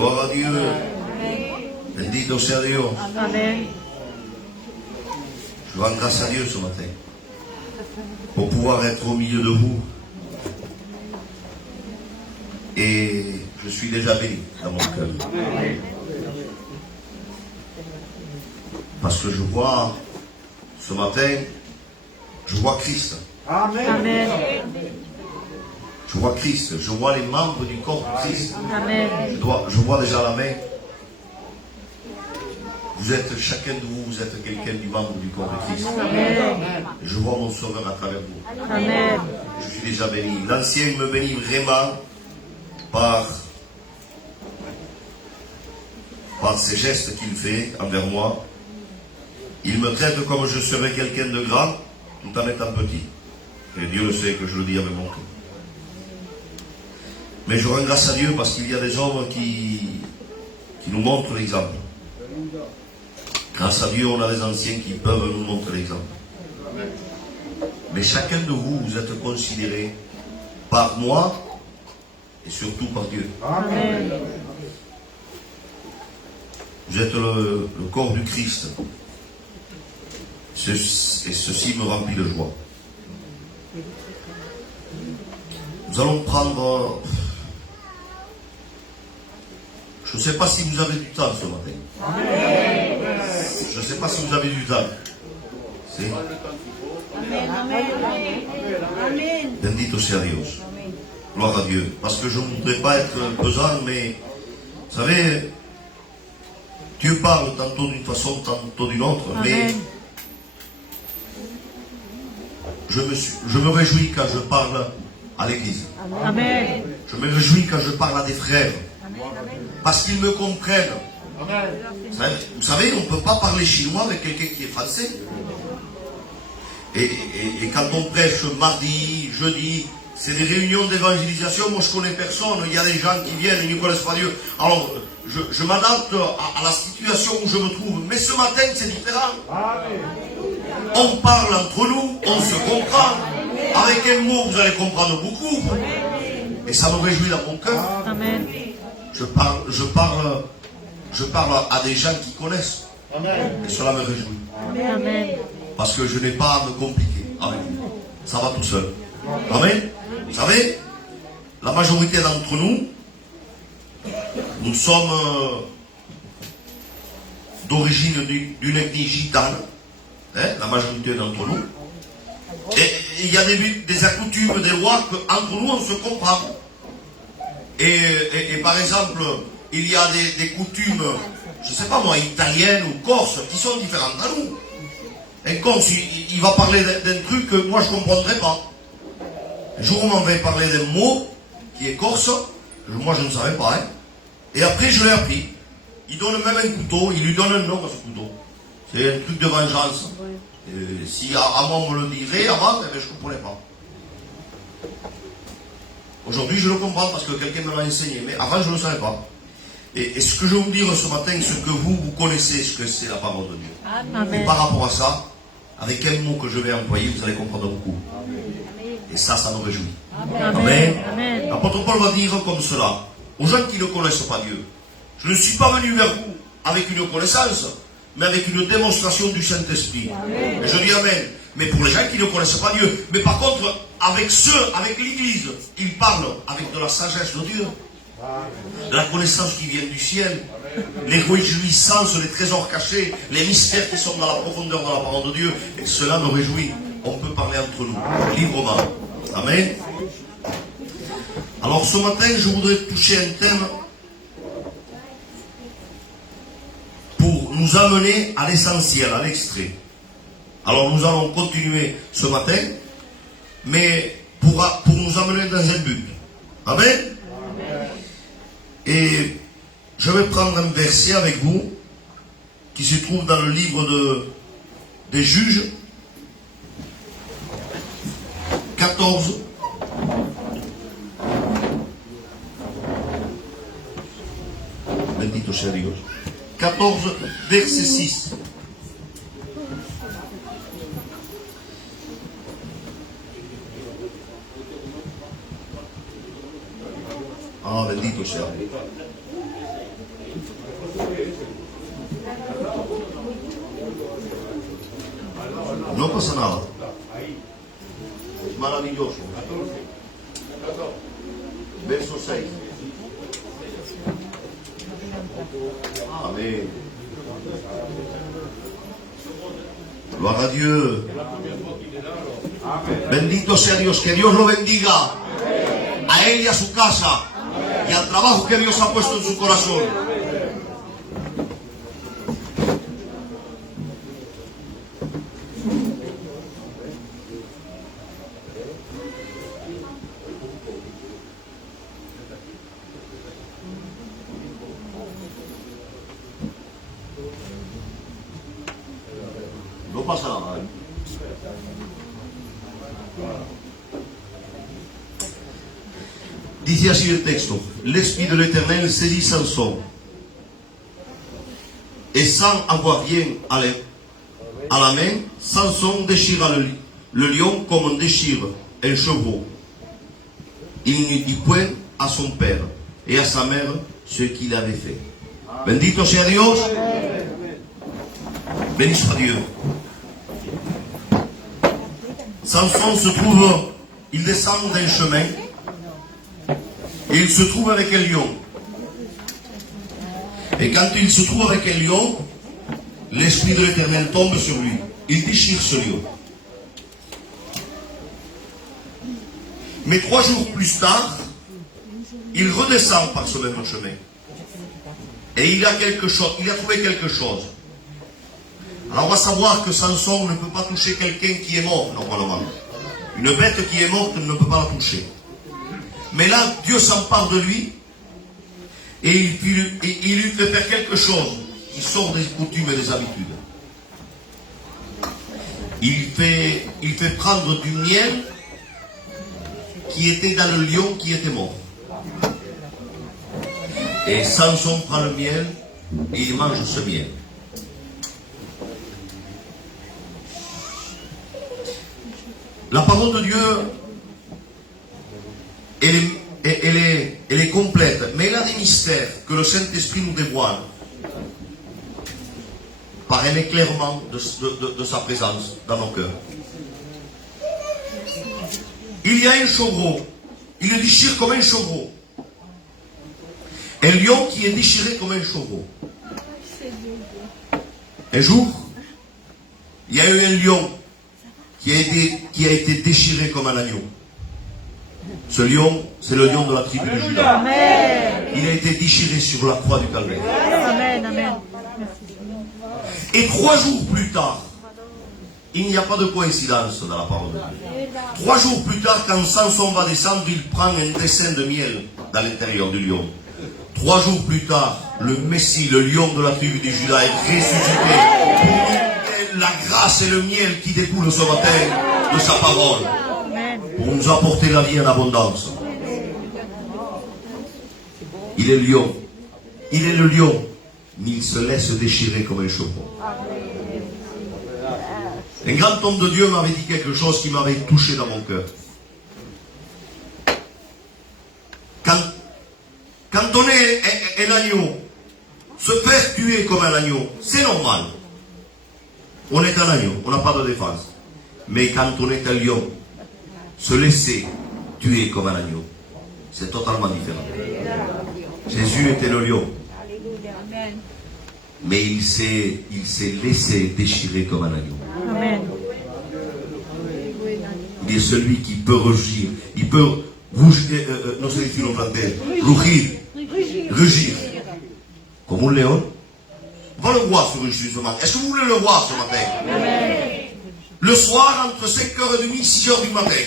Gloire à Dieu. Bendito sea Dios. Amen. Je rends grâce à Dieu ce matin pour pouvoir être au milieu de vous. Et je suis déjà béni dans mon cœur. Parce que je vois ce matin, je vois Christ. Amen. Je vois Christ. Je vois les membres du corps de Christ. Amen. Je vois déjà la main. Vous êtes, chacun de vous, vous êtes quelqu'un du membre du corps de Christ. Amen. Je vois mon Sauveur à travers vous. Amen. Je suis déjà béni. L'Ancien me bénit vraiment par ces gestes qu'il fait envers moi. Il me traite comme je serais quelqu'un de grand, tout en étant petit. Et Dieu le sait que je le dis avec mon cœur. Mais je rends grâce à Dieu parce qu'il y a des hommes qui nous montrent l'exemple. Grâce à Dieu, on a des anciens qui peuvent nous montrer l'exemple. Mais chacun de vous, vous êtes considéré par moi et surtout par Dieu. Amen. Vous êtes le corps du Christ. Et ceci me remplit de joie. Nous allons prendre... Je ne sais pas si vous avez du temps ce matin. Je ne sais pas si vous avez du temps. C'est... Bendito sea Dios. Gloire à Dieu. Parce que je ne voudrais pas être pesant, mais vous savez, Dieu parle tantôt d'une façon, tantôt d'une autre. Amen. Mais je me réjouis quand je parle à l'église. Amen. Je me réjouis quand je parle à des frères. Parce qu'ils me comprennent. Vous savez, on ne peut pas parler chinois avec quelqu'un qui est français. Et quand on prêche mardi, jeudi, c'est des réunions d'évangélisation. Moi, je connais personne. Il y a des gens qui viennent, ils ne connaissent pas Dieu. Alors, je m'adapte à la situation où je me trouve. Mais ce matin, c'est différent. On parle entre nous, on se comprend. Avec un mot, vous allez comprendre beaucoup. Et ça me réjouit dans mon cœur. Amen. Je parle à des gens qui connaissent. Et cela me réjouit. Amen. Parce que je n'ai pas à me compliquer avec vous. Ça va tout seul. Amen. Vous savez, la majorité d'entre nous, nous sommes d'origine d'une ethnie gitane. La majorité d'entre nous. Et il y a des accoutumes, des lois qu'entre nous on se comprend. Et par exemple, il y a des coutumes, je ne sais pas moi, italiennes ou corses, qui sont différentes à nous. Un corse, il va parler d'un truc que moi je ne comprendrai pas. Un jour, on m'avait parlé d'un mot qui est corse, que moi je ne savais pas. Hein. Et après, je l'ai appris. Il donne même un couteau, il lui donne un nom à ce couteau. C'est un truc de vengeance. Si avant on me le dirait, avant, je ne comprenais pas. Aujourd'hui, je le comprends parce que quelqu'un me l'a enseigné, mais avant, je ne le savais pas. Et ce que je vais vous dire ce matin, ce que vous connaissez, ce que c'est la parole de Dieu. Amen. Et par rapport à ça, avec un mot que je vais employer, vous allez comprendre beaucoup. Et ça nous réjouit. Amen. Amen. L'apôtre Paul va dire comme cela, aux gens qui ne connaissent pas Dieu, je ne suis pas venu vers vous avec une connaissance, mais avec une démonstration du Saint-Esprit. Et je dis Amen. Mais pour les gens qui ne connaissent pas Dieu, mais par contre, avec l'Église, il parle avec de la sagesse de Dieu, de la connaissance qui vient du ciel, les réjouissances, les trésors cachés, les mystères qui sont dans la profondeur de la parole de Dieu. Et cela me réjouit. On peut parler entre nous, librement. Amen. Alors ce matin, je voudrais toucher un thème pour nous amener à l'essentiel, à l'extrait. Alors nous allons continuer ce matin, mais pour nous amener dans un but. Amen. Et je vais prendre un verset avec vous qui se trouve dans le livre des Juges 14. Bendito sea Dios. 14, verset 6. Ah, bendito sea Dios. No pasa nada. Es maravilloso. Verso 6. Amén. Gloria a Dios. Bendito sea Dios. Que Dios lo bendiga. A él y a su casa. Y al trabajo que Dios ha puesto en su corazón. No pasa nada. Dice así el texto: l'Esprit de l'Éternel saisit Samson, et sans avoir rien à la main, Samson déchira le lion comme on déchire un chevreau. Il ne dit point à son père et à sa mère ce qu'il avait fait. Bendito sea Dios. Béni soit Dieu. Samson se trouve, il descend d'un chemin et il se trouve avec un lion. Et quand il se trouve avec un lion, l'Esprit de l'Éternel tombe sur lui. Il déchire ce lion. Mais 3 jours plus tard, il redescend par ce même chemin. Et il a trouvé quelque chose. Alors on va savoir que Samson ne peut pas toucher quelqu'un qui est mort, normalement. Une bête qui est morte ne peut pas la toucher. Mais là, Dieu s'empare de lui et il lui fait faire quelque chose qui sort des coutumes et des habitudes. Il fait prendre du miel qui était dans le lion qui était mort. Et Samson prend le miel et il mange ce miel. La parole de Dieu, elle est complète, mais elle a des mystères que le Saint-Esprit nous dévoile par un éclairement de sa présence dans nos cœurs. Il y a un chevreau, il le déchire comme un chevreau. Un lion qui est déchiré comme un chevreau. Un jour, il y a eu un lion qui a été déchiré comme un agneau. Ce lion, c'est le lion de la tribu de Juda. Amen. Il a été déchiré sur la croix du Calvaire. Amen, amen. Et 3 jours plus tard, il n'y a pas de coïncidence dans la parole de Dieu. 3 jours plus tard, quand Samson va descendre, il prend un dessin de miel dans l'intérieur du lion. 3 jours plus tard, le Messie, le lion de la tribu de Juda, est ressuscité pour la grâce et le miel qui découlent ce matin de sa parole, pour nous apporter la vie en abondance. Il est lion, il est le lion, mais il se laisse déchirer comme un chevreau. Un grand homme de Dieu m'avait dit quelque chose qui m'avait touché dans mon cœur. Quand on est un agneau, se faire tuer comme un agneau, c'est normal. On est un agneau, on n'a pas de défense. Mais quand on est un lion, se laisser tuer comme un agneau, c'est totalement différent. Jésus était le lion. Mais il s'est laissé déchirer comme un agneau. Amen. Il est celui qui peut rugir. Il peut rugir, non c'est les filons plantés, rugir. Comme un lion. On va le voir sur une jugement. Est-ce que vous voulez le voir ce matin? Amen. Le soir, entre 5h30 et 6h du matin,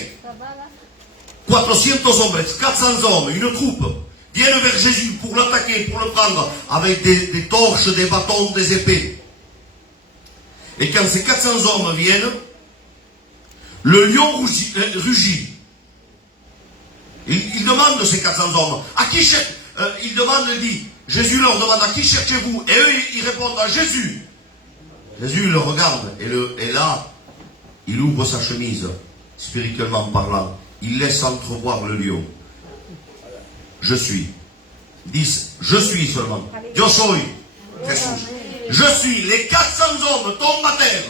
400 hommes, 400 hommes, une troupe, viennent vers Jésus pour l'attaquer, pour le prendre, avec des torches, des bâtons, des épées. Et quand ces 400 hommes viennent, le lion rugit. Il demande ces 400 hommes, à qui il demande, il dit, Jésus leur demande, à qui cherchez-vous? Et eux, ils répondent, à Jésus. Jésus le regarde, et là, il ouvre sa chemise, spirituellement parlant. Il laisse entrevoir le lion. Je suis. Dis, je suis seulement. Yo soy. Jesús. Je suis les 400 hommes tombent à terre.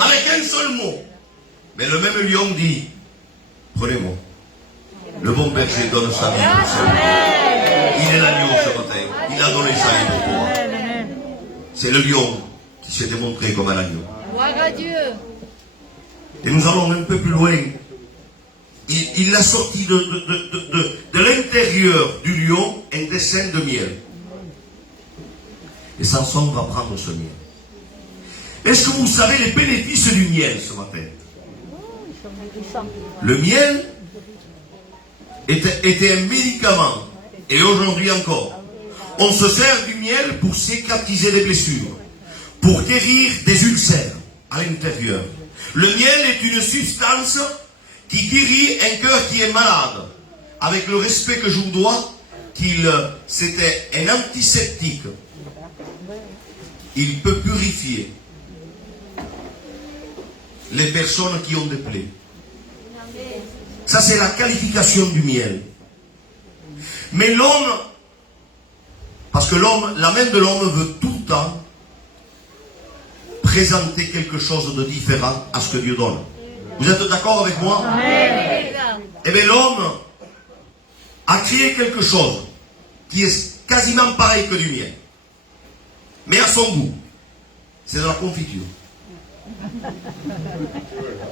Avec un seul mot. Mais le même lion dit, prenez-moi. Le bon berger donne sa vie pour ses brebis. Il est l'agneau ce matin. Il a donné sa vie pour toi. C'est le lion qui s'est démontré comme un agneau. Gloire à Dieu. Et nous allons un peu plus loin. Il l'a sorti de l'intérieur du lion un dessin de miel. Et Samson va prendre ce miel. Est-ce que vous savez les bénéfices du miel ce matin? Le miel était un médicament. Et aujourd'hui encore. On se sert du miel pour cicatriser des blessures. Pour guérir des ulcères à l'intérieur. Le miel est une substance qui guérit un cœur qui est malade. Avec le respect que je vous dois, c'était un antiseptique. Il peut purifier les personnes qui ont des plaies. Ça, c'est la qualification du miel. Mais l'homme, parce que l'homme, la main de l'homme veut tout le temps présenter quelque chose de différent à ce que Dieu donne. Vous êtes d'accord avec moi? Eh bien, l'homme a créé quelque chose qui est quasiment pareil que du miel. Mais à son goût. C'est de la confiture.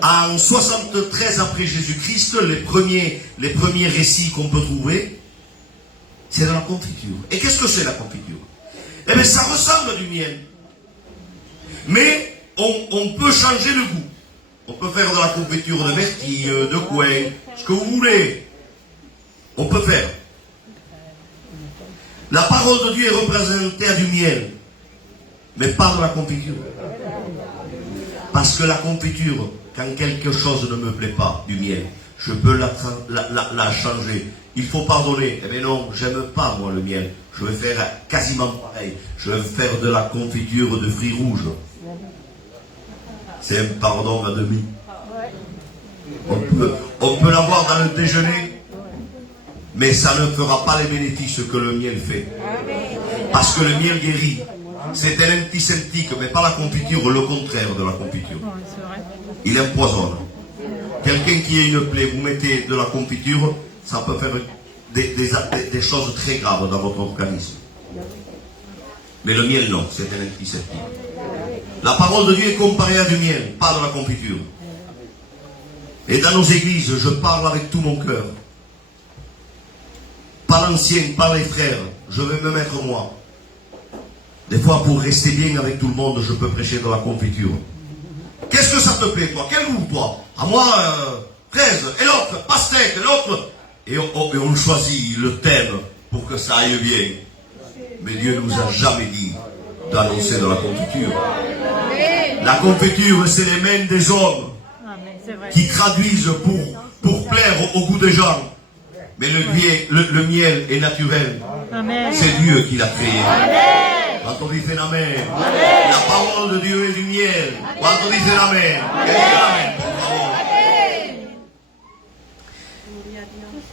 En 73 après Jésus-Christ, les premiers récits qu'on peut trouver, c'est de la confiture. Et qu'est-ce que c'est la confiture? Eh bien, ça ressemble à du miel. Mais on peut changer le goût. On peut faire de la confiture de myrtille, de coin, ce que vous voulez. On peut faire. La parole de Dieu est représentée à du miel, mais pas de la confiture. Parce que la confiture, quand quelque chose ne me plaît pas, du miel, je peux la changer. Il faut pardonner. Eh bien non, j'aime pas moi le miel. Je vais faire quasiment pareil. Je vais faire de la confiture de fruits rouges. C'est un pardon à demi. On peut l'avoir dans le déjeuner, mais ça ne fera pas les bénéfices que le miel fait. Parce que le miel guérit. C'est un antiseptique, mais pas la confiture, le contraire de la confiture. Il empoisonne. Quelqu'un qui a une plaie, vous mettez de la confiture, ça peut faire des choses très graves dans votre organisme. Mais le miel, non, c'est un antiseptique. La parole de Dieu est comparée à du miel, pas de la confiture. Et dans nos églises, je parle avec tout mon cœur. Pas l'ancien, pas les frères. Je vais me mettre moi. Des fois, pour rester bien avec tout le monde, je peux prêcher de la confiture. Qu'est-ce que ça te plaît, toi? Quel goût, toi? À moi, fraise, et l'autre, pastèque, et l'autre. Et on choisit le thème pour que ça aille bien. Mais Dieu ne nous a jamais dit d'annoncer de la confiture. La confiture, c'est les mains des hommes qui traduisent pour plaire au goût des gens. Mais le miel est naturel. C'est Dieu qui l'a créé. Quand on dit c'est amen. La parole de Dieu est du miel. Quand on dit c'est amen.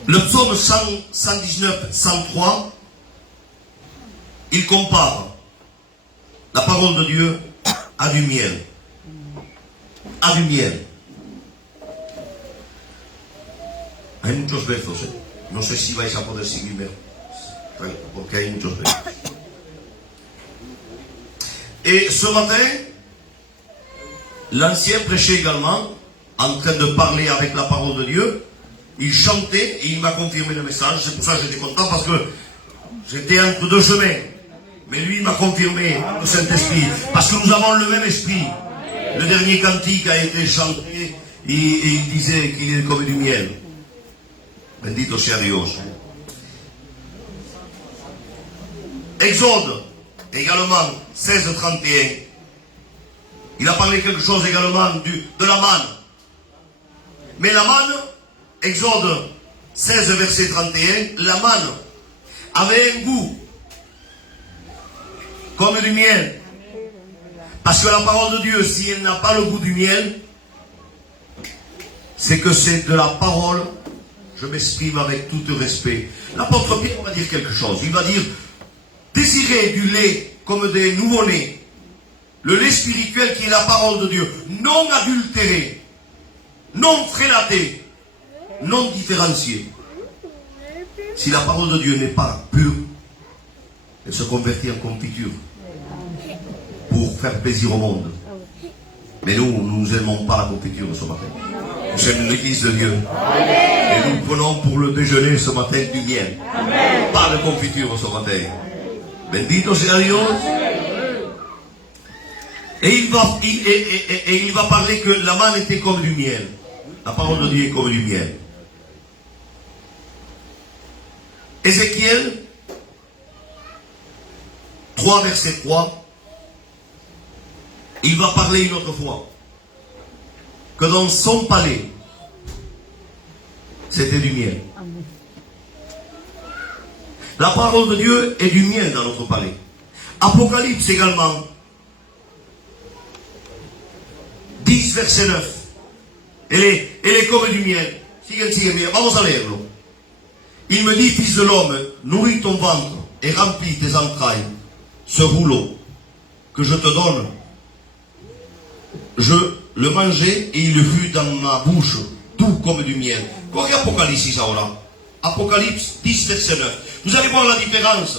Le psaume 119, 103, il compare la parole de Dieu à du miel. À du miel. Hay muchos besos, No sé si vais a poder seguirme, porque hay muchos besos. Et ce matin, l'ancien prêchait également, en train de parler avec la parole de Dieu. Il chantait et il m'a confirmé le message. C'est pour ça que j'étais content, parce que j'étais entre deux chemins. Mais lui, il m'a confirmé le Saint-Esprit. Parce que nous avons le même esprit. Le dernier cantique a été chanté et il disait qu'il est comme du miel. Bendito sea Dios. Exode, également, 16-31. Il a parlé quelque chose également de la manne. Mais la manne, Exode 16, verset 31, la manne avait un goût comme du miel. Parce que la parole de Dieu, si elle n'a pas le goût du miel, c'est que c'est de la parole. Je m'exprime avec tout respect. L'apôtre Pierre va dire quelque chose. Il va dire, désirez du lait comme des nouveau-nés. Le lait spirituel qui est la parole de Dieu, non adultéré, non frélaté, non différencié. Si la parole de Dieu n'est pas pure, elle se convertit en confiture pour faire plaisir au monde. Mais nous n'aimons pas la confiture ce matin. Nous sommes l'église de Dieu. Et nous prenons pour le déjeuner ce matin du miel. Pas de confiture ce matin. Bendito sea Dios. Et il va parler que la manne était comme du miel. La parole de Dieu est comme du miel. Ézéchiel 3, verset 3. Il va parler une autre fois que dans son palais, c'était du miel. La parole de Dieu est du miel dans notre palais. Apocalypse également 10, verset 9. Elle est comme du miel. Vamos a leerlo. Il me dit, fils de l'homme, nourris ton ventre et remplis tes entrailles. Ce rouleau que je te donne, je le mangeai et il fut dans ma bouche, tout comme du miel. Quoi qu'Apocalypse ahora? Apocalypse 10, verset 9. Vous allez voir la différence.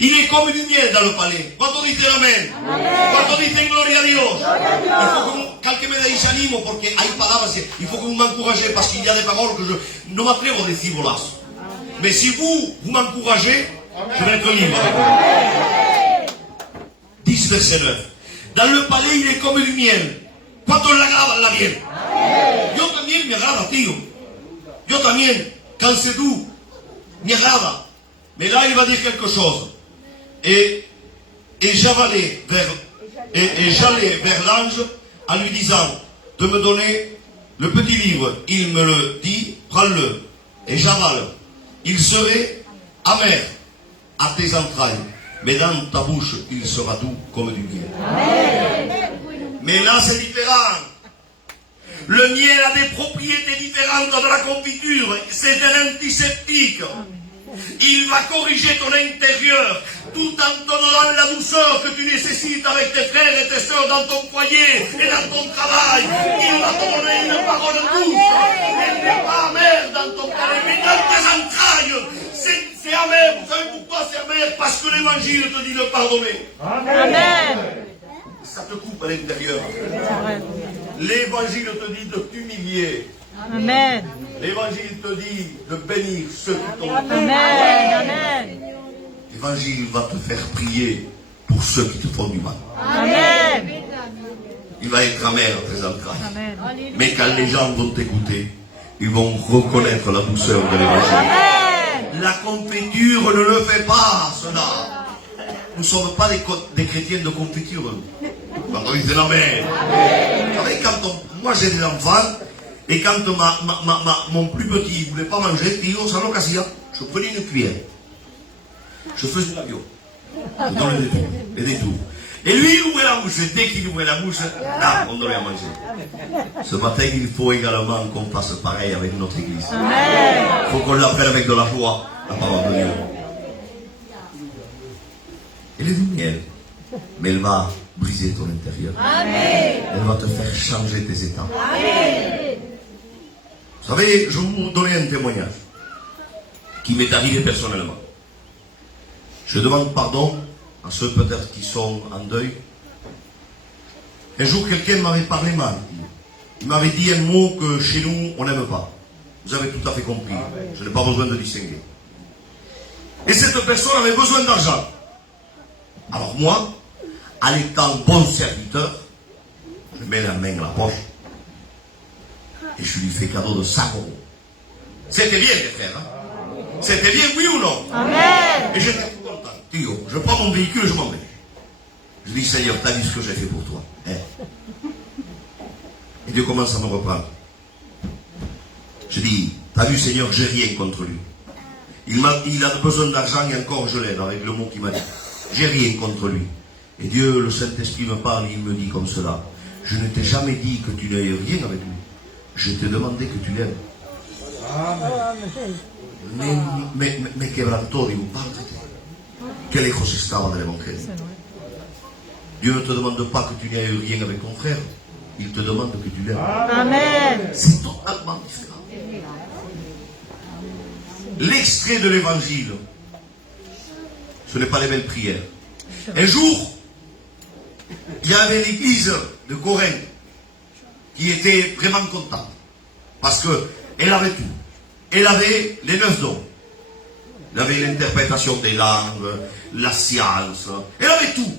Il est comme du miel dans le palais. Cuando dicen amén? Cuando dicen gloria a Dios? Il faut que quelqu'un me dise ánimo porque hay palabras. Il faut que vous m'encouragez parce qu'il y a des paroles que je ne m'atrevo a decirlas. Mais si vous m'encouragez, je vais être libre. 10, verset 9. Dans le palais, il est comme du miel. ¿Cuánto le agrada la miel? Yo también me agrada, tío. Yo también, quand c'est doux, me agrada. Mais là, il va dire quelque chose. Et j'allais vers l'ange en lui disant de me donner le petit livre. Il me le dit, prends-le et j'avale. Il serait amer à tes entrailles, mais dans ta bouche, il sera doux comme du miel. Mais là, c'est différent. Le miel a des propriétés différentes de la confiture. C'est un antiseptique. Il va corriger ton intérieur tout en te donnant la douceur que tu nécessites avec tes frères et tes sœurs dans ton foyer et dans ton travail. Il va te donner une parole douce. Elle n'est pas amère dans ton palais, mais dans tes entrailles. C'est amer. Vous savez pourquoi c'est amer? Parce que l'évangile te dit de pardonner. Amen. Ça te coupe à l'intérieur. L'évangile te dit de t'humilier. Amen. L'évangile te dit de bénir ceux qui t'ont. Amen. Amen. L'évangile va te faire prier pour ceux qui te font du mal. Amen. Il va être amer à tes entrailles. Amen. Mais quand les gens vont t'écouter, ils vont reconnaître la douceur de l'évangile. La confiture ne le fait pas, cela. Nous ne sommes pas des chrétiens de confiture. Quand on dit amen. Vous savez, moi j'ai des enfants, et quand mon plus petit ne voulait pas manger, ça lo que hacía, je prenais une cuillère. Je faisais l'avion. Je donnais des tours, et des tours. Et lui, il ouvrait la bouche. Dès qu'il ouvrait la bouche, là, on donnait à manger. Ce matin, il faut également qu'on fasse pareil avec notre église. Il faut qu'on l'appelle avec de la joie, la parole de Dieu. Elle est du miel, mais elle va briser ton intérieur. Amen. Elle va te faire changer tes états. Amen. Vous savez, je vais vous donner un témoignage qui m'est arrivé personnellement. Je demande pardon à ceux peut-être qui sont en deuil. Un jour, quelqu'un m'avait parlé mal. Il m'avait dit un mot que chez nous, on n'aime pas. Vous avez tout à fait compris. Je n'ai pas besoin de distinguer. Et cette personne avait besoin d'argent. Alors moi, en étant bon serviteur, je mets la main à la poche et je lui fais cadeau de 100 euros. C'était bien, les frères. Hein? C'était bien, oui ou non? Amen. Et j'étais tout content. Tio, je prends mon véhicule et je m'en vais. Je dis, Seigneur, t'as vu ce que j'ai fait pour toi. Hein? Et Dieu commence à me reprendre. Je dis, t'as vu, Seigneur, j'ai rien contre lui. Il a besoin d'argent et encore je l'aide avec le mot qu'il m'a dit. J'ai rien contre lui. Et Dieu, le Saint-Esprit me parle, il me dit comme cela. Je ne t'ai jamais dit que tu n'aies rien avec lui. Je t'ai demandé que tu l'aimes. Me quebrantó, digo, párate. Qué lejos estaba del Evangelio. Dieu ne te demande pas que tu n'aies eu rien avec ton frère. Il te demande que tu l'aimes. Amen. C'est totalement différent. L'extrait de l'évangile, ce n'est pas les belles prières. Un jour, il y avait l'église de Corinthe qui était vraiment contente. Parce qu'elle avait tout. Elle avait les 9 dons. Elle avait l'interprétation des langues, la science. Elle avait tout.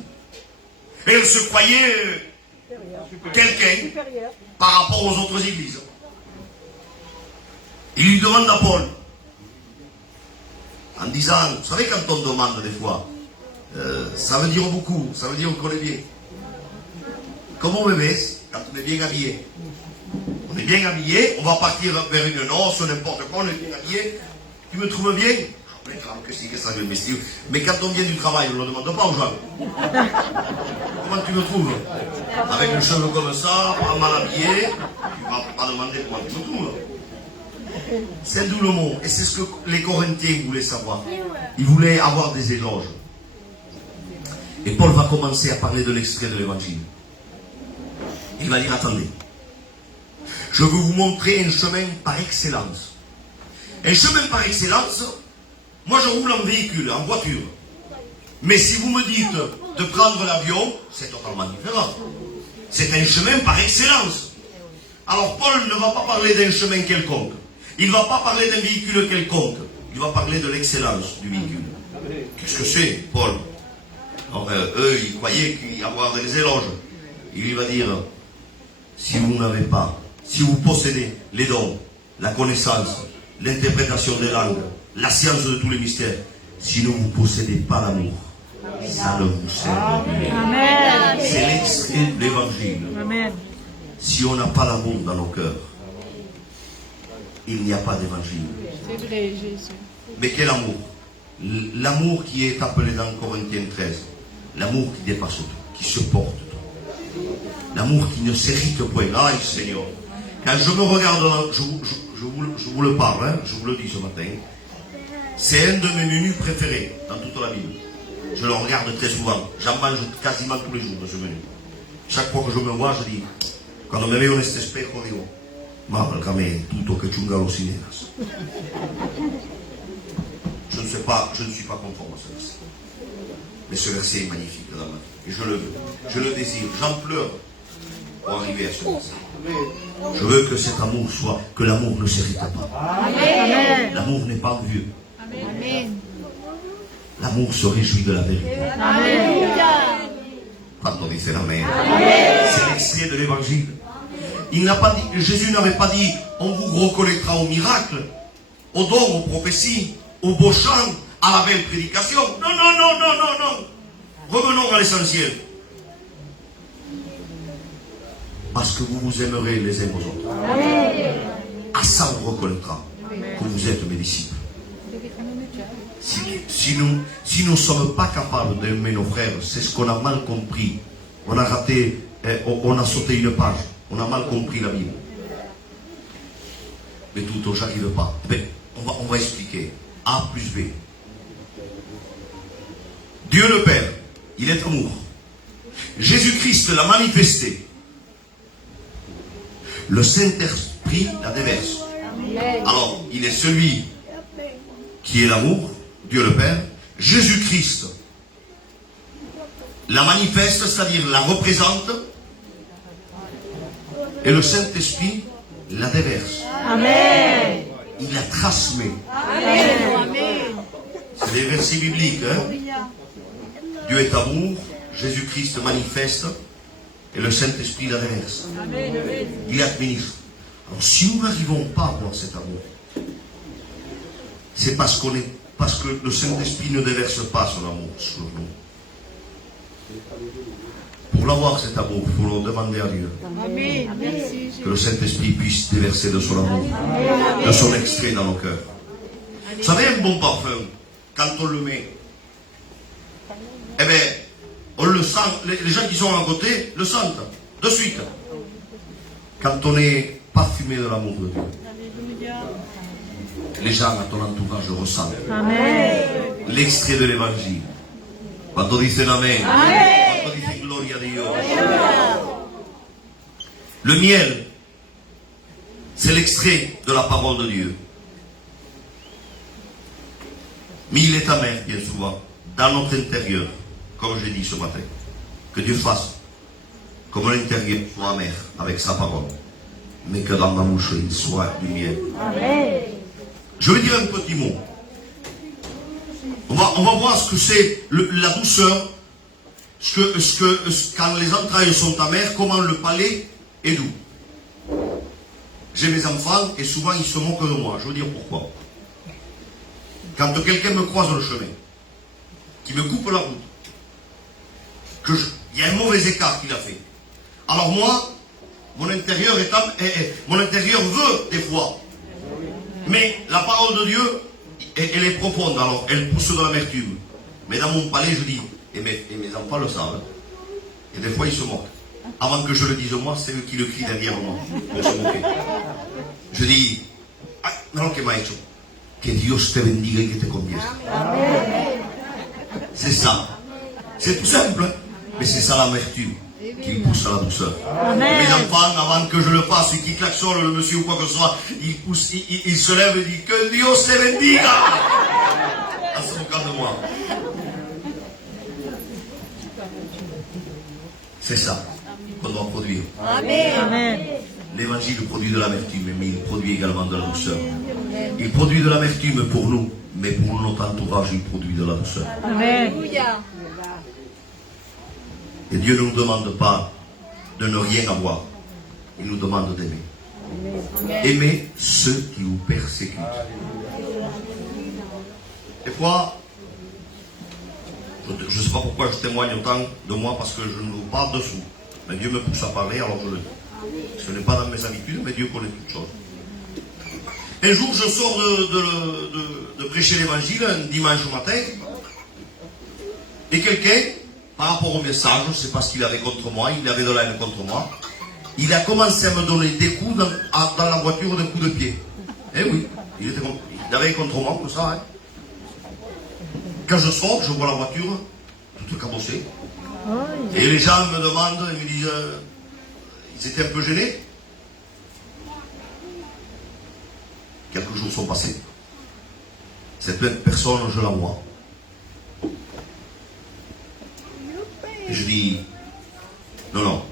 Elle se croyait quelqu'un par rapport aux autres églises. Il lui demande à Paul, en disant, vous savez quand on demande des fois, ça veut dire beaucoup, ça veut dire qu'on est bien. Comment on me baisse quand on est bien habillé? On est bien habillé, on va partir vers une noce, n'importe quoi, on est bien habillé. Tu me trouves bien? Mais que si, que ça veut dire. Mais quand on vient du travail, on ne le demande pas aux gens. Comment tu me trouves? Avec le cheveu comme ça, pas mal habillé, tu ne vas pas demander comment tu me trouves. C'est d'où le mot. Et c'est ce que les Corinthiens voulaient savoir. Ils voulaient avoir des éloges. Et Paul va commencer à parler de l'extrait de l'évangile. Il va dire, attendez. Je veux vous montrer un chemin par excellence. Un chemin par excellence, moi je roule en véhicule, en voiture. Mais si vous me dites de prendre l'avion, c'est totalement différent. C'est un chemin par excellence. Alors Paul ne va pas parler d'un chemin quelconque. Il ne va pas parler d'un véhicule quelconque. Il va parler de l'excellence du véhicule. Qu'est-ce que c'est, Paul? Alors, eux, ils croyaient qu'il y avoir des éloges. Il lui va dire, si vous n'avez pas, si vous possédez les dons, la connaissance, l'interprétation des langues, la science de tous les mystères, si ne vous possédez pas l'amour, ça ne vous sert à rien. Amen. C'est l'extrait de l'évangile. Amen. Si on n'a pas l'amour dans nos cœurs, il n'y a pas d'évangile. C'est vrai, Jésus. Mais quel amour? L'amour qui est appelé dans Corinthiens 13. L'amour qui dépasse tout, qui supporte tout. L'amour qui ne s'irrite point. Aïe Seigneur. Quand je me regarde, je vous le parle, hein, je vous le dis ce matin. C'est un de mes menus préférés dans toute la Bible. Je le regarde très souvent. J'en mange quasiment tous les jours de ce menu. Chaque fois que je me vois, je dis, quand me veo en este espejo, digo, válgame tutto que chungalo cineras. Je ne suis pas conforme à ce verset. Mais ce verset est magnifique dans ma vie. Et je le veux. Je le désire. J'en pleure pour arriver à ce verset. Je veux que cet amour soit, que l'amour ne s'irrite pas. Amen. L'amour n'est pas envieux. Amen. L'amour se réjouit de la vérité. Amen. Quand on dit c'est l'amen. C'est l'extrait de l'évangile. Il n'a pas dit, Jésus n'avait pas dit, on vous reconnaîtra au miracle, aux dons, aux prophéties, aux beaux chants, à la belle prédication. Non, non, non, non, non, non. Revenons à l'essentiel. Parce que vous vous aimerez les uns aux autres. À ça on reconnaîtra que vous êtes mes disciples. Si nous ne sommes pas capables d'aimer nos frères, c'est ce qu'on a mal compris. On a raté, on a sauté une page. On a mal compris la Bible. Mais tout, j'arrive pas. Mais on va expliquer. A plus B. Dieu le Père, il est amour. Jésus-Christ l'a manifesté. Le Saint-Esprit la déverse. Alors, il est celui qui est l'amour, Dieu le Père. Jésus-Christ la manifeste, c'est-à-dire la représente. Et le Saint-Esprit la déverse. Amen. Il la transmet. Amen. C'est des versets bibliques. Hein? Dieu est amour, Jésus-Christ manifeste, et le Saint-Esprit la déverse. Il administre. Alors si nous n'arrivons pas à avoir cet amour, c'est parce que le Saint-Esprit ne déverse pas son amour sur nous. Pour l'avoir cet amour, il faut le demander à Dieu. Amen. Merci, Que le Saint-Esprit puisse déverser de son amour, de son extrait dans nos cœurs. Vous savez, un bon parfum, quand on le met, eh bien, on le sent, les gens qui sont à côté le sentent, de suite. Quand on est parfumé de l'amour de Dieu, les gens à ton entourage le ressentent. Amen. L'extrait de l'évangile. Cuando dicen amén. Cuando dicen gloria a Dios. Le miel, c'est l'extrait de la parole de Dieu. Mais il est amer, bien souvent, dans notre intérieur, comme j'ai dit ce matin. Que Dieu fasse comme l'intérieur soit amer avec sa parole, mais que dans ma bouche il soit du miel. Amen. Je vais dire un petit mot. On va voir ce que c'est la douceur, quand les entrailles sont amères, comment le palais est doux. J'ai mes enfants et souvent ils se moquent de moi. Je veux dire pourquoi. Quand quelqu'un me croise le chemin, qui me coupe la route, il y a un mauvais écart qu'il a fait. Alors moi, mon intérieur veut des fois. Mais la parole de Dieu, elle est profonde, alors elle pousse de l'amertume. Mais dans mon palais, je dis, et mes enfants le savent, et des fois ils se moquent. Avant que je le dise moi, c'est eux qui le crient derrière moi, pour se moquer. Je dis, non, que m'a hecho. Que Dios te bendiga y que te convierta. C'est ça. C'est tout simple, mais c'est ça l'amertume qui pousse à la douceur. Amen. Mes enfants, avant que je le fasse et qu'ils klaxonnent le monsieur ou quoi que ce soit, ils se lèvent et disent que Dios te bendiga. En se moquant de moi. C'est ça qu'on doit produire. Amen. L'évangile produit de l'amertume, mais il produit également de la douceur. Il produit de l'amertume pour nous, mais pour notre entourage, il produit de la douceur. Amen. Et Dieu ne nous demande pas de ne rien avoir. Il nous demande d'aimer. Aimer ceux qui vous persécutent. Des fois, je ne sais pas pourquoi je témoigne autant de moi, parce que je ne vous parle dessous. Mais Dieu me pousse à parler, alors je le dis. Ce n'est pas dans mes habitudes, mais Dieu connaît toutes choses. Un jour, je sors de prêcher l'évangile, un dimanche matin, et quelqu'un, par rapport au message, je ne sais pas ce qu'il avait contre moi, il avait de la haine contre moi, il a commencé à me donner des coups dans la voiture d'un coup de pied. Eh oui, il avait contre moi, comme ça. Hein. Quand je sors, je vois la voiture toute cabossée. Et les gens me demandent, ils me disent, ils étaient un peu gênés. Quelques jours sont passés. Cette même personne, je la vois. Et je dis, non,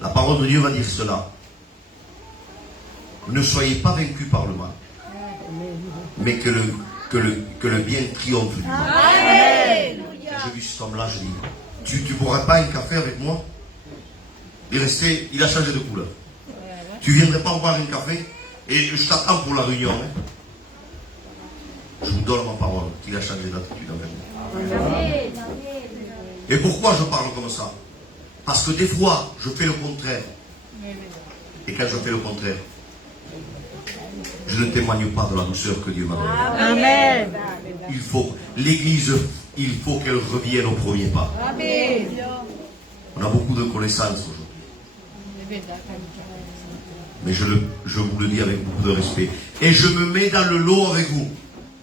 la parole de Dieu va dire cela. Ne soyez pas vaincus par le mal, mais que le bien triomphe du mal. Et j'ai vu cet homme-là, je dis, tu boirais pas un café avec moi? Il a changé de couleur. Tu viendrais pas boire un café? Et je t'attends pour la réunion. Hein. Je vous donne ma parole qu'il a changé d'attitude avec moi. Et pourquoi je parle comme ça? Parce que des fois, je fais le contraire. Et quand je fais le contraire, je ne témoigne pas de la douceur que Dieu m'a donnée. Amen. L'Église, il faut qu'elle revienne au premier pas. On a beaucoup de connaissances aujourd'hui. Mais je vous le dis avec beaucoup de respect. Et je me mets dans le lot avec vous.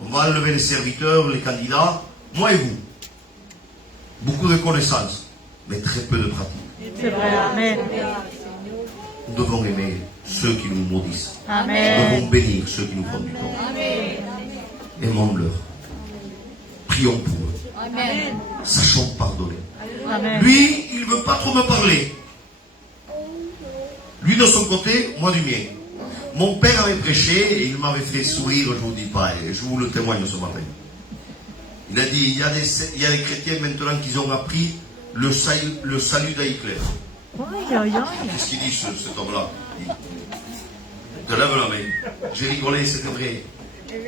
On va enlever les serviteurs, les candidats, moi et vous. Beaucoup de connaissances, mais très peu de pratique. C'est vrai. Amen. Nous devons aimer ceux qui nous maudissent. Amen. Nous devons bénir ceux qui nous font du tort. Aimons-leur. Prions pour eux. Amen. Sachons pardonner. Amen. Lui, il ne veut pas trop me parler. Lui de son côté, moi du mien. Mon père avait prêché et il m'avait fait sourire, je vous dis pas, et je vous le témoigne ce matin. Il a dit, il y a des chrétiens maintenant qui ont appris le salut d'Hitler. Qu'est-ce qu'il dit cet homme-là? Il te lève la main. J'ai rigolé, c'était vrai.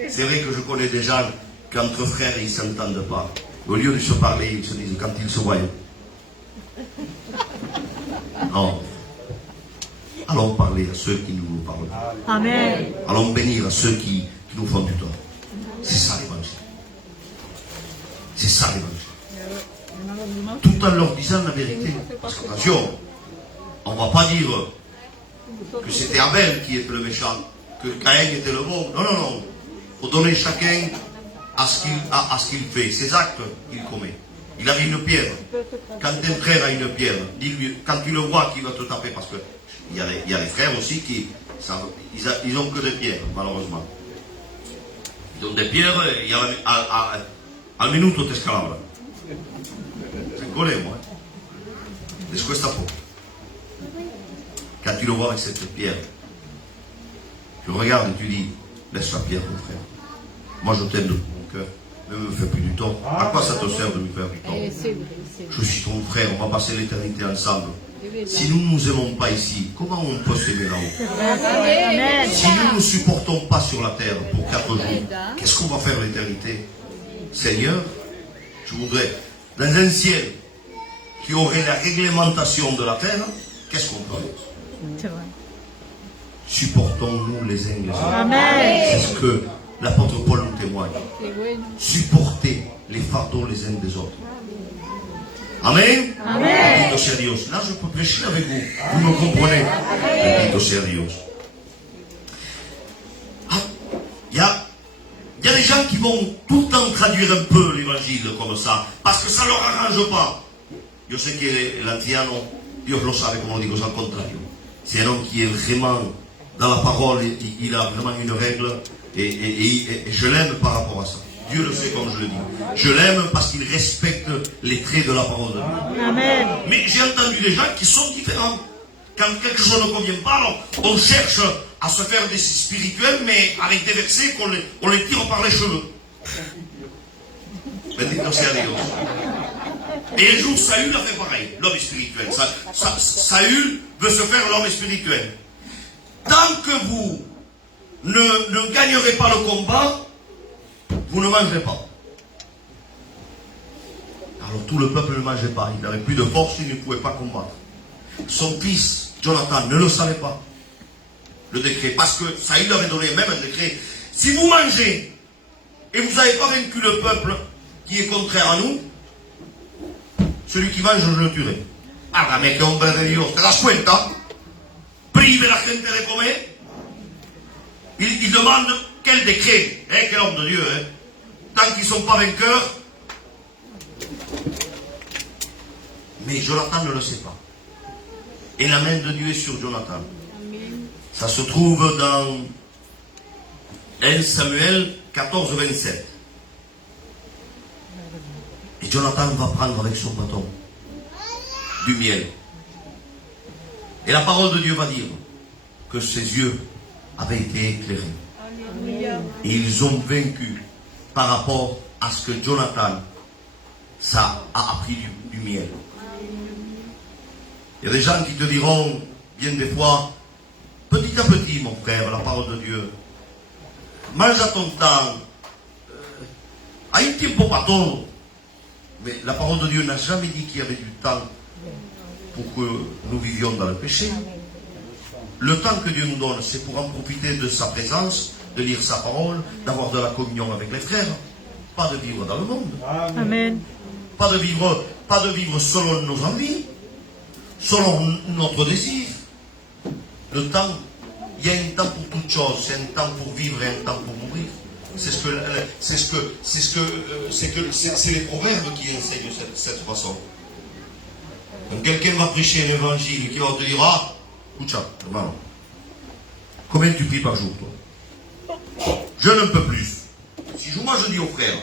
C'est vrai que je connais des gens qu'entre frères ils ne s'entendent pas. Au lieu de se parler, ils se disent quand ils se voient. Non. Allons parler à ceux qui ne nous parlent pas. Amen. Allons bénir à ceux qui nous font du tort. C'est ça l'évangile. C'est ça l'évangile. Tout en leur disant la vérité. Parce qu'attention, on ne va pas dire que c'était Abel qui était le méchant, que Caïn était le bon. Non. Il faut donner chacun à ce qu'il fait, ses actes qu'il commet. Il avait une pierre. Quand un frère a une pierre, dis-lui, quand tu le vois qu'il va te taper, parce que il y a les frères aussi qui, ils ont que des pierres, malheureusement. Ils ont des pierres, il y a al minuto te scalabra. C'est collé, moi. Después tapo. Quand tu le vois avec cette pierre, tu le regardes et tu dis, laisse la pierre, mon frère. Moi, je t'aime de tout mon cœur. Ne me fais plus du tort. À quoi ça te sert de me faire du tort? C'est vrai, c'est vrai. Je suis ton frère, on va passer l'éternité ensemble. Si nous ne nous aimons pas ici, comment on peut s'aimer là-haut? Amen. Si nous ne nous supportons pas sur la terre pour 4 jours, qu'est-ce qu'on va faire l'éternité? Seigneur, je voudrais, dans un ciel qui aurait la réglementation de la terre, qu'est-ce qu'on peut? C'est vrai. Supportons-nous les uns les autres. Amen. C'est ce que l'apôtre Paul nous témoigne. C'est vrai. Supportez les fardeaux les uns des autres. Amen. Amen. Bendito sea Dios. Là, je peux prêcher avec vous. Vous me comprenez? Bendito sea Dios. Ah, il y a des gens qui vont tout le temps traduire un peu l'évangile comme ça, parce que ça ne leur arrange pas. Yo sé que el anciano, Dios lo sabe, como digo, es al contrario. C'est un homme qui est vraiment dans la parole, il a vraiment une règle, et je l'aime par rapport à ça. Dieu le sait comme je le dis. Je l'aime parce qu'il respecte les traits de la parole de Dieu. Amen. Mais j'ai entendu des gens qui sont différents. Quand quelque chose ne convient pas, alors on cherche à se faire des spirituels, mais avec des versets qu'on les tire par les cheveux. Bendito sea Dios. Et un jour, Saül a fait pareil, l'homme spirituel. Saül veut se faire l'homme spirituel. Tant que vous ne gagnerez pas le combat, vous ne mangerez pas. Alors tout le peuple ne mangeait pas. Il n'avait plus de force, il ne pouvait pas combattre. Son fils, Jonathan, ne le savait pas. Le décret. Parce que Saül avait donné même un décret. Si vous mangez et vous n'avez pas vaincu le peuple qui est contraire à nous, celui qui mange, je le tuerai. Ah, mais que hombre de Dios, ¿te das cuenta? Prive la gente de comer. Il demande quel décret, quel homme de Dieu, tant qu'ils ne sont pas vainqueurs. Mais Jonathan ne le sait pas. Et la main de Dieu est sur Jonathan. Ça se trouve dans 1 Samuel 14, 27. Et Jonathan va prendre avec son bâton du miel. Et la parole de Dieu va dire que ses yeux avaient été éclairés. Et ils ont vaincu par rapport à ce que Jonathan ça a appris du miel. Il y a des gens qui te diront, bien des fois, petit à petit, mon frère, la parole de Dieu, mange à ton temps, a un tiempo para todo. Mais la parole de Dieu n'a jamais dit qu'il y avait du temps pour que nous vivions dans le péché. Le temps que Dieu nous donne, c'est pour en profiter de sa présence, de lire sa parole, d'avoir de la communion avec les frères, pas de vivre dans le monde. Amen. Pas de vivre selon nos envies, selon notre désir. Le temps, il y a un temps pour toute chose, c'est un temps pour vivre et un temps pour mourir. C'est les proverbes qui enseignent cette façon. Donc quelqu'un va prêcher un évangile qui va te dire, ah, écoute, hermano, combien tu pries par jour, toi? Je ne peux plus. Si moi je dis au frère,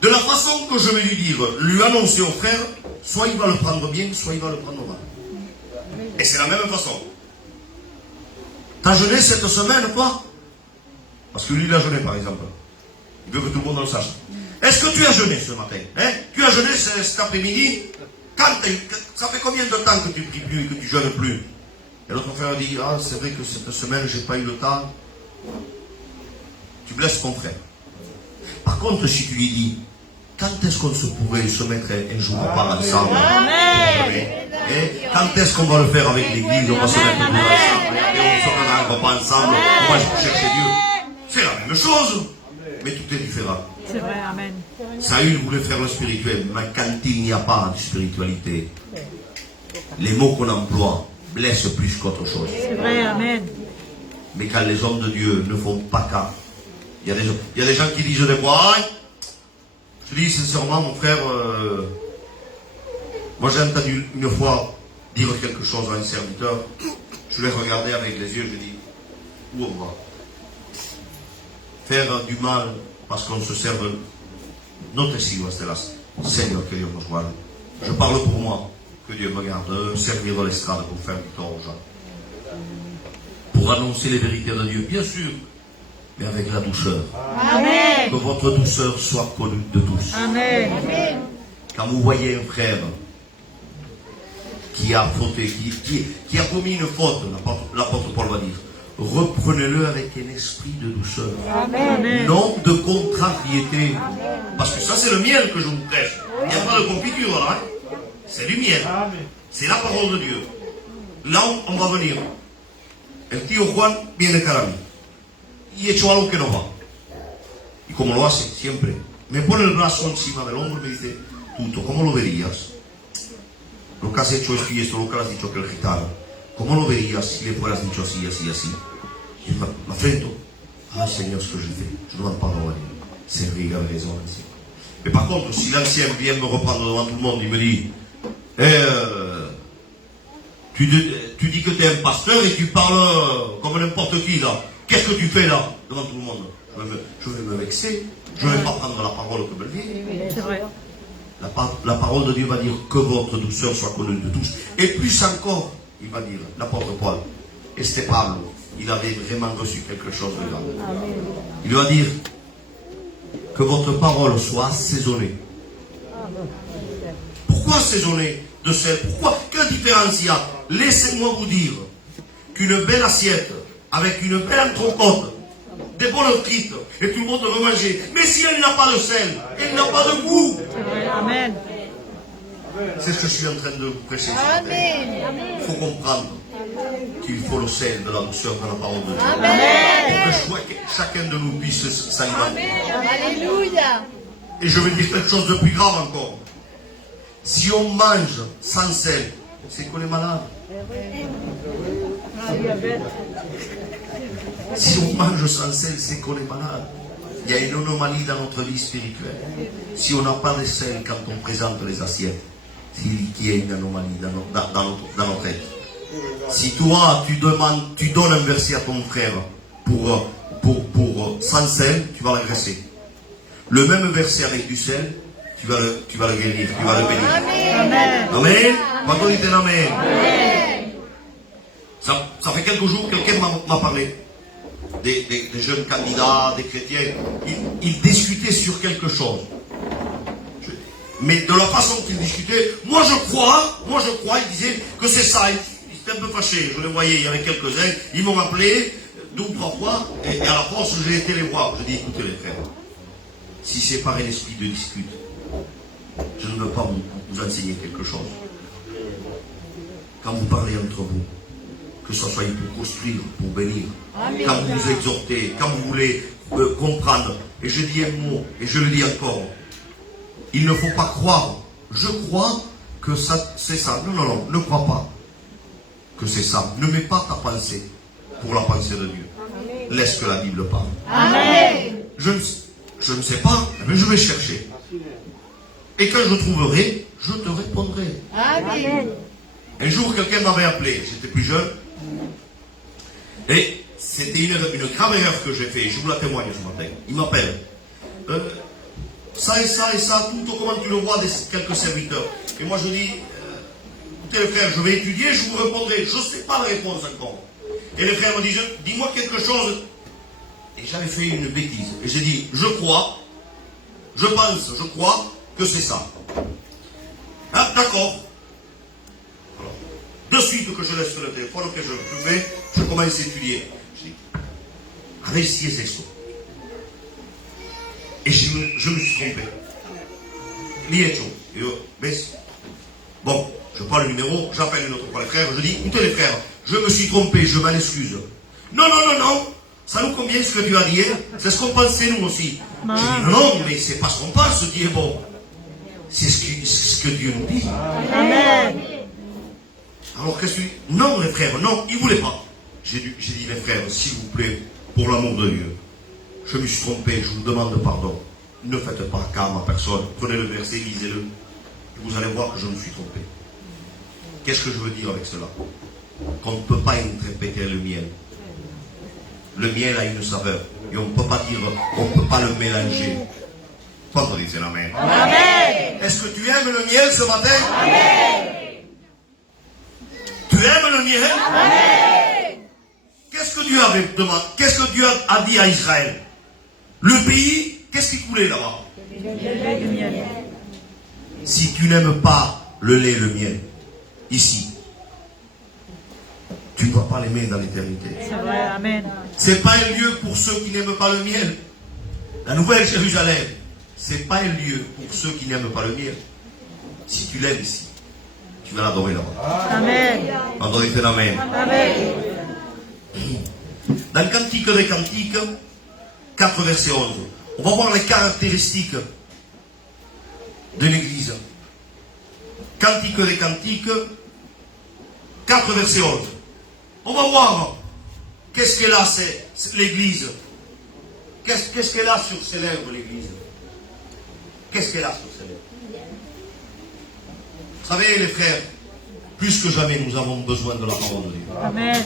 de la façon que je vais lui annoncer au frère, soit il va le prendre bien, soit il va le prendre mal. Et c'est la même façon. T'as jeûné cette semaine, quoi? Parce que lui, il a jeûné, par exemple. Il veut que tout le monde le sache. Est-ce que tu as jeûné ce matin? Tu as jeûné cet après-midi? Ça fait combien de temps que tu ne pries plus et que tu jeûnes plus? Et l'autre frère dit, ah, c'est vrai que cette semaine, j'ai pas eu le temps. Tu blesses ton frère. Par contre, si tu lui dis, quand est-ce qu'on se pourrait se mettre un jour à part ensemble? Quand est-ce qu'on va le faire avec l'église? On va se mettre ensemble et on se fera un repas ensemble. On va chercher Dieu. C'est la même chose, mais tout est différent. C'est vrai, amen. Saül voulait faire le spirituel, mais quand il n'y a pas de spiritualité, les mots qu'on emploie blessent plus qu'autre chose. C'est vrai, amen. Mais quand les hommes de Dieu ne font pas cas, il y a des gens qui disent des fois, je te dis sincèrement, mon frère, Moi j'ai entendu une fois dire quelque chose à un serviteur. Je l'ai regardé avec les yeux, je dis, où on va? Faire du mal parce qu'on se serve. No te sigo hasta las. Seigneur, que Dieu nos guarde. Je parle pour moi. Que Dieu me garde. Servir dans l'estrade pour faire du tort aux gens. Pour annoncer les vérités de Dieu, bien sûr, mais avec la douceur. Amen. Que votre douceur soit connue de tous. Amen. Quand vous voyez un frère qui a fauté, qui a commis une faute, l'apôtre Paul va dire, reprenez-le avec un esprit de douceur. Amen. Non de contrariété. Parce que ça, c'est le miel que je vous prêche. Il n'y a pas de confiture là. Hein? C'est du miel. C'est la parole de Dieu. Là, on va venir. El tío Juan viene cara a mí. Y he hecho algo que no va. Y como lo hace siempre, me pone el brazo encima del hombro y me dice, Tuto, ¿cómo lo verías? Lo que has hecho esto y esto, lo que le has dicho a aquel gitano. ¿Cómo lo verías si le fueras dicho así, así, así? Et je m'affrento. Ah Seigneur, ce que je fais, je demande pardon à Dieu. C'est vrai, raison, ancien. Mais par contre, si l'ancien vient me reprendre devant tout le monde, il me dit, tu dis que tu es un pasteur et tu parles comme n'importe qui là. Qu'est-ce que tu fais là, devant tout le monde? Je vais me vexer. Je ne vais pas prendre la parole comme elle vient. C'est vrai. La parole de Dieu va dire que votre douceur soit connue de tous. Et plus encore, il va dire, l'apôtre Paul, et c'était Pablo, il avait vraiment reçu quelque chose de grand. Il va dire que votre parole soit assaisonnée. Pourquoi assaisonnée de sel? Pourquoi? Quelle différence il y a? Laissez-moi vous dire qu'une belle assiette, avec une belle entrecôte, des bonnes frites, et tout le monde veut manger. Mais si elle n'a pas de sel, elle n'a pas de goût. C'est vrai. Amen. C'est ce que je suis en train de vous prêcher. Il faut comprendre qu'il faut le sel de la douceur de la parole de Dieu. Pour que chacun de nous puisse s'alimenter. Alléluia. Et je vais dire quelque chose de plus grave encore. Si on mange sans sel, c'est qu'on est malade. Si on mange sans sel, c'est qu'on est malade. Il y a une anomalie dans notre vie spirituelle. Si on n'a pas de sel quand on présente les assiettes, il y a une anomalie dans notre être. Si toi, tu donnes un verset à ton frère pour sans sel, tu vas l'agresser. Le même verset avec du sel, tu vas le guérir, tu vas le bénir. Amen. Amen. Quand on dit un amen. Ça fait quelques jours, quelqu'un m'a parlé des jeunes candidats, des chrétiens. Ils discutaient sur quelque chose. Mais de la façon qu'ils discutaient, moi je crois, ils disaient que c'est ça. Ils étaient un peu fâchés. Je les voyais, il y avait quelques-uns. Ils m'ont appelé 2 ou 3 fois, et à la force, j'ai été les voir. Je dis, écoutez les frères, si c'est par un esprit de dispute, je ne veux pas vous enseigner quelque chose. Quand vous parlez entre vous, que ce soit pour construire, pour bénir, quand vous vous exhortez, quand vous voulez comprendre, et je dis un mot, et je le dis encore, il ne faut pas croire, je crois que ça, c'est ça. Non, ne crois pas que c'est ça. Ne mets pas ta pensée pour la pensée de Dieu. Laisse que la Bible parle. Amen. Je ne sais pas, mais je vais chercher. Et quand je trouverai, je te répondrai. Amen. Un jour, quelqu'un m'avait appelé, j'étais plus jeune, et c'était une grave erreur que j'ai fait, je vous la témoigne ce matin. Il m'appelle. Ça et ça et ça, tout comment tu le vois des quelques serviteurs. Et moi je dis, écoutez les frères, je vais étudier, je vous répondrai. Je ne sais pas la réponse encore. Et les frères me disent, dis-moi quelque chose. Et j'avais fait une bêtise. Et j'ai dit, je crois, je pense, je crois que c'est ça. Ah, d'accord. De suite que je laisse le téléphone, que je fais, je commence à étudier. Je dis, allez, si c'est ça. Et je me suis trompé. Bon, je prends le numéro, j'appelle une autre fois les frères, je dis, écoutez les frères, je me suis trompé, je m'en excuse. Non, ça nous convient ce que tu as dit, c'est ce qu'on pensait nous aussi. Je dis, non, mais c'est pas ce qu'on pense, ce qui est bon. C'est ce que Dieu nous dit. Amen. Alors qu'est-ce que tu dis? Non les frères, non, ils ne voulaient pas. J'ai dit les frères, s'il vous plaît, pour l'amour de Dieu, je me suis trompé, je vous demande pardon. Ne faites pas cas à ma personne. Prenez le verset, lisez-le. Vous allez voir que je me suis trompé. Qu'est-ce que je veux dire avec cela? Qu'on ne peut pas interpréter le miel. Le miel a une saveur. Et on ne peut pas dire, on ne peut pas le mélanger. Quand on dit c'est l'amen. Amen. Est-ce que tu aimes le miel ce matin? Amen. Tu aimes le miel? Amen. Qu'est-ce que Dieu avait demandé? Qu'est-ce que Dieu a dit à Israël? Le pays, qu'est-ce qui coulait là-bas? Le miel. Si tu n'aimes pas le lait, le miel, ici, tu ne vas pas l'aimer dans l'éternité. C'est vrai, amen. C'est pas un lieu pour ceux qui n'aiment pas le miel. La nouvelle Jérusalem, c'est pas un lieu pour ceux qui n'aiment pas le miel. Si tu l'aimes ici, tu vas l'adorer là-bas. Amen. Entendez fait l'amen. Amen. Dans le Cantique des Cantiques, 4 verset 11, on va voir les caractéristiques de l'Église. Cantique des Cantiques, 4 verset 11. On va voir qu'est-ce qu'elle a, c'est l'Église. Qu'est-ce qu'elle a sur ses lèvres, l'Église? Qu'est-ce qu'elle a sur ses lèvres? Vous savez, les frères, plus que jamais, nous avons besoin de la parole de Dieu. Amen.